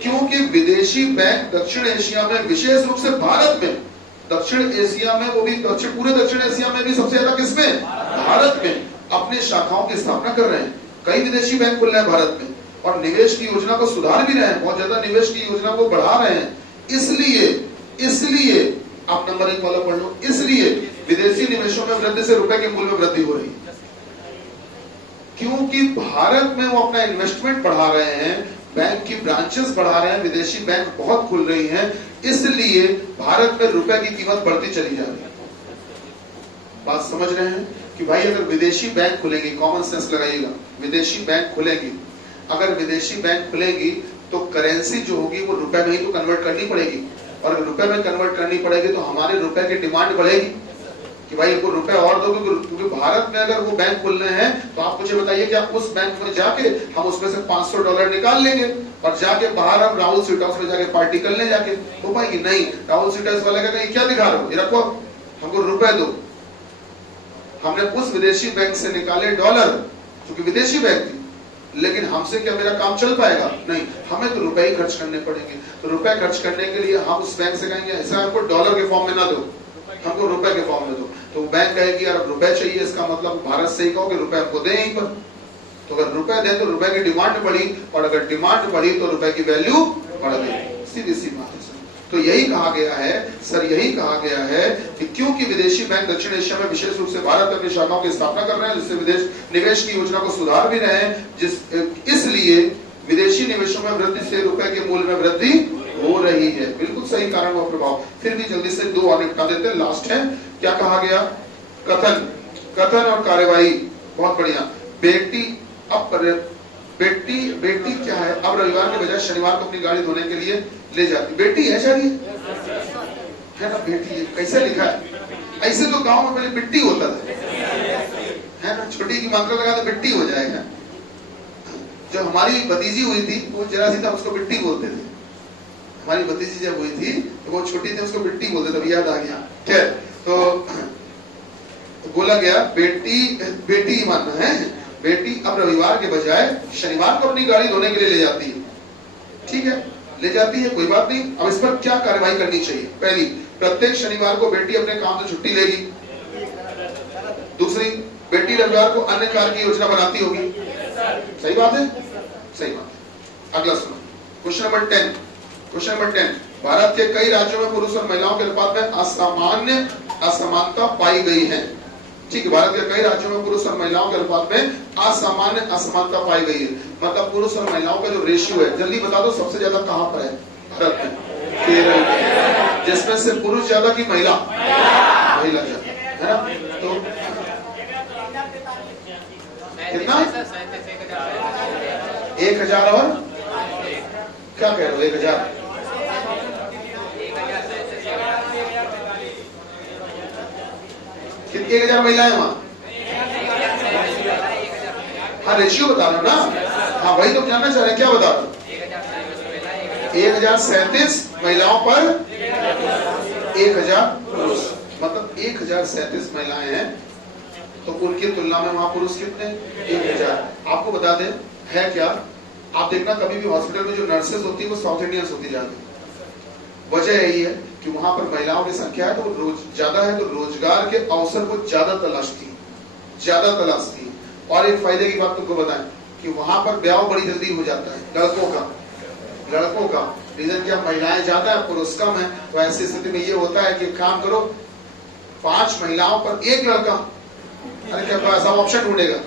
क्योंकि विदेशी बैंक दक्षिण एशिया में, विशेष रूप से भारत में, दक्षिण एशिया में, वो भी पूरे दक्षिण एशिया में भी सबसे ज्यादा किसमें? भारत में अपने शाखाओं की स्थापना कर रहे हैं। कई विदेशी बैंक खुल रहे हैं भारत में और निवेश की योजना को सुधार भी रहे हैं, बहुत ज्यादा निवेश की योजना को बढ़ा रहे हैं। इसलिए आप नंबर 1 वाला पढ़ लो। इसलिए विदेशी निवेशों में वृद्धि से रुपए के मूल्य में वृद्धि हो रही है। क्योंकि भारत में वो अपना इन्वेस्टमेंट बढ़ा रहे हैं, बैंक की ब्रांचेस बढ़ा रहे हैं, विदेशी बैंक बहुत खुल रही हैं, इसलिए भारत में रुपए की कीमत बढ़ती चली जा रही है। बात समझ रहे हैं कि भाई अगर विदेशी बैंक खुलेंगे, कॉमन सेंस लगाइएगा, विदेशी बैंक खुलेंगी, अगर विदेशी बैंक खुलेगी तो करेंसी जो होगी वो रुपए में ही तो कन्वर्ट करनी पड़ेगी, और अगर रुपए में कन्वर्ट करनी पड़ेगी तो हमारे रुपए की डिमांड बढ़ेगी कि भाई आपको रुपए और दो, क्योंकि भारत में अगर वो बैंक खुलने हैं तो आप मुझे बताइए कि आप उस बैंक में जाके हम उसमें से $500 निकाल लेंगे और जाके बाहर हम राहुल स्वीट हाउस में जाके पार्टी कर ले जाके, हो पाएगी? नहीं। राहुल स्वीट हाउस वाले का क्या दिखा रहे हो, ये रखो हमको रुपए दो। हमने उस विदेशी बैंक से निकाले डॉलर, क्योंकि विदेशी बैंक थी, लेकिन हमसे क्या मेरा काम चल पाएगा? नहीं, हमें तो रुपए ही खर्च करने पड़ेंगे। तो रुपए खर्च करने के लिए हम उस बैंक से कहेंगे ऐसा हमको डॉलर के फॉर्म में ना दो, हमको रुपए के फॉर्म में दो। तो बैंक कहेगी यार रुपए चाहिए, इसका मतलब भारत से ही कहो कि रुपए हमको दें यहीं पर। तो अगर रुपए दें तो रुपए की डिमांड बढ़ी, और अगर डिमांड बढ़ी तो रुपए की वैल्यू बढ़ गई। सीधी सी बात है सर। तो यही कहा गया है सर, यही कहा गया है कि क्योंकि विदेशी बैंक दक्षिण एशिया में विशेष रूप से भारत में अपनी शाखाओं की स्थापना कर रहे हैं, जिससे विदेश निवेश की योजना को सुधार भी रहे हैं, इसलिए विदेशी निवेशों में वृद्धि से रुपए के मूल्य में वृद्धि हो रही है। बिल्कुल सही कारण व प्रभाव। फिर भी जल्दी से 2 और निपटा देते हैं, लास्ट है। क्या कहा गया? कथन और कार्यवाही। बहुत बढ़िया। बेटी क्या है? अब रविवार के बजाय शनिवार को अपनी गाड़ी धोने के लिए ले जाती। बेटी है शायद है ना, बेटी कैसे लिखा है? ऐसे तो गांव में पहले बिट्टी होता था, है ना, छोटी की मात्रा लगा तो बिट्टी हो जाएगा। जब हमारी भतीजी हुई थी वो जरा सी था, उसको बिट्टी बोलते थे। हमारी भतीजी जब हुई थी तो वो छोटी थी, उसको बिट्टी बोलते थे, याद आ गया। खैर, तो बोला गया बेटी मानना है, बेटी अब रविवार के बजाय शनिवार को अपनी गाड़ी धोने के लिए ले जाती है। ठीक है, ले जाती है, कोई बात नहीं। अब इस पर क्या कार्रवाई करनी चाहिए? पहली, प्रत्येक शनिवार को बेटी अपने काम से छुट्टी लेगी। दूसरी, बेटी रविवार को अन्य कार्य की योजना बनाती होगी। सही बात है, सही बात है। अगला सुनो, क्वेश्चन नंबर 10। भारत के कई राज्यों में पुरुष और महिलाओं के अनुपात में असमानता पाई गई है। ठीक है, भारत के कई राज्यों में पुरुष और महिलाओं के अनुपात में असमानता पाई गई है। मतलब पुरुष और महिलाओं का जो रेशियो है, जल्दी बता दो सबसे ज्यादा कहां पर है भारत में? केरल। जिसमें से पुरुष ज्यादा की महिला ज्यादा, है ना? तो कितना? 1000 और क्या कह रहे हो? 1000 1000 महिलाएं वहां। हाँ, रेशियो बता रहा हूं ना। हाँ, वही तो जानना चाह रहे हैं, क्या बता रहा हूं? 1037 महिलाओं पर 1000 पुरुष, मतलब 1037 महिलाएं हैं, तो उनकी तुलना में वहां पुरुष कितने? 1000। आपको बता दें है क्या, आप देखना कभी भी हॉस्पिटल में जो नर्सेस होती है वो साउथ इंडियंस होती जाती है। वजह यही है कि वहां पर महिलाओं की संख्या है तो रोज ज्यादा है, तो रोजगार के अवसर को ज्यादा तलाशती है। और एक फायदे की बात तुमको बताएं कि वहां पर ब्याह बड़ी जल्दी हो जाता है लड़कों का। रीजन क्या? महिलाएं ज्यादा है, पुरुष कम है। तो ऐसी स्थिति में ये होता है कि काम करो, 5 महिलाओं पर 1 लड़का। अरे क्या ऐसा ऑप्शन ढूंढेगा?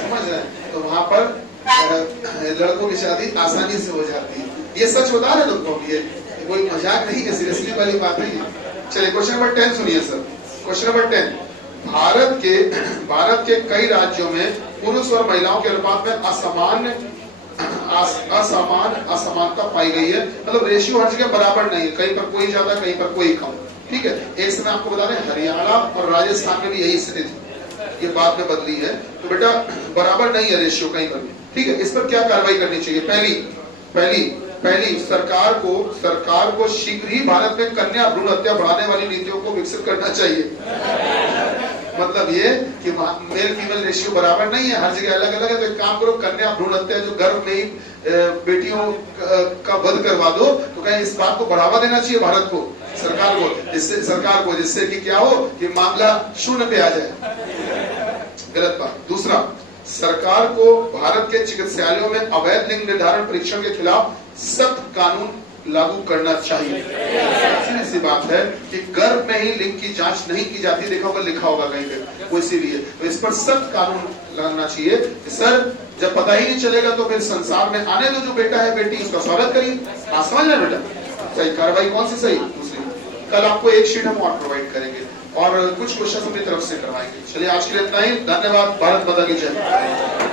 समझ रहे? तो वहां पर लड़कों की शादी आसानी से हो जाती है। ये सच बता रहे तुमको, ये कोई मजाक नहीं है, सीरियसली वाली बात नहीं है। चलिए क्वेश्चन नंबर 10 सुनिए सर। क्वेश्चन नंबर 10, भारत के कई राज्यों में पुरुष और महिलाओं के अनुपात में असमानता पाई गई है। मतलब रेशियो हर जगह बराबर नहीं है, कहीं पर कोई ज्यादा, कहीं पर कोई कम। ठीक है, एक समय आपको बता दें हरियाणा और राजस्थान में भी यही स्थिति थी, ये बाद में बदली है। तो बेटा बराबर नहीं है रेशियो कहीं पर भी। ठीक है, इस पर क्या कार्रवाई करनी चाहिए? पहली सरकार को शीघ्र ही भारत में कन्या भ्रूण हत्या बढ़ाने वाली नीतियों को विकसित करना चाहिए। मतलब ये कि मेल फीमेल रेशियो बराबर नहीं है, हर जगह अलग अलग है। तो एक काम करो, कन्या भ्रूण हत्या जो गर्भ में ही बेटियों का वध करवा दो, तो कहीं इस बात को बढ़ावा देना चाहिए भारत को, सरकार को, जिससे कि क्या हो कि मामला 0 पे आ जाए। गलत बात। दूसरा, सरकार को भारत के चिकित्सालयों में अवैध लिंग निर्धारण परीक्षण के खिलाफ सख्त कानून लागू करना चाहिए। सीधी सी बात है कि गर्भ में ही लिंग की जांच नहीं की जाती, देखा होगा, लिखा होगा कहीं पे, वो इसीलिए तो इस पर सख्त कानून लगाना चाहिए कि सर जब पता ही नहीं चलेगा तो फिर संसार में आने दो जो बेटा है बेटी, उसका स्वागत करिए। हाँ समझ रहे बेटा, सही कार्रवाई कौन सी सही, दूसरी। कल आपको एक शीट हम और प्रोवाइड करेंगे और कुछ क्वेश्चन अपनी तरफ से करवाएंगे। चलिए आज के लिए इतना ही, धन्यवाद। भारत माता की जय।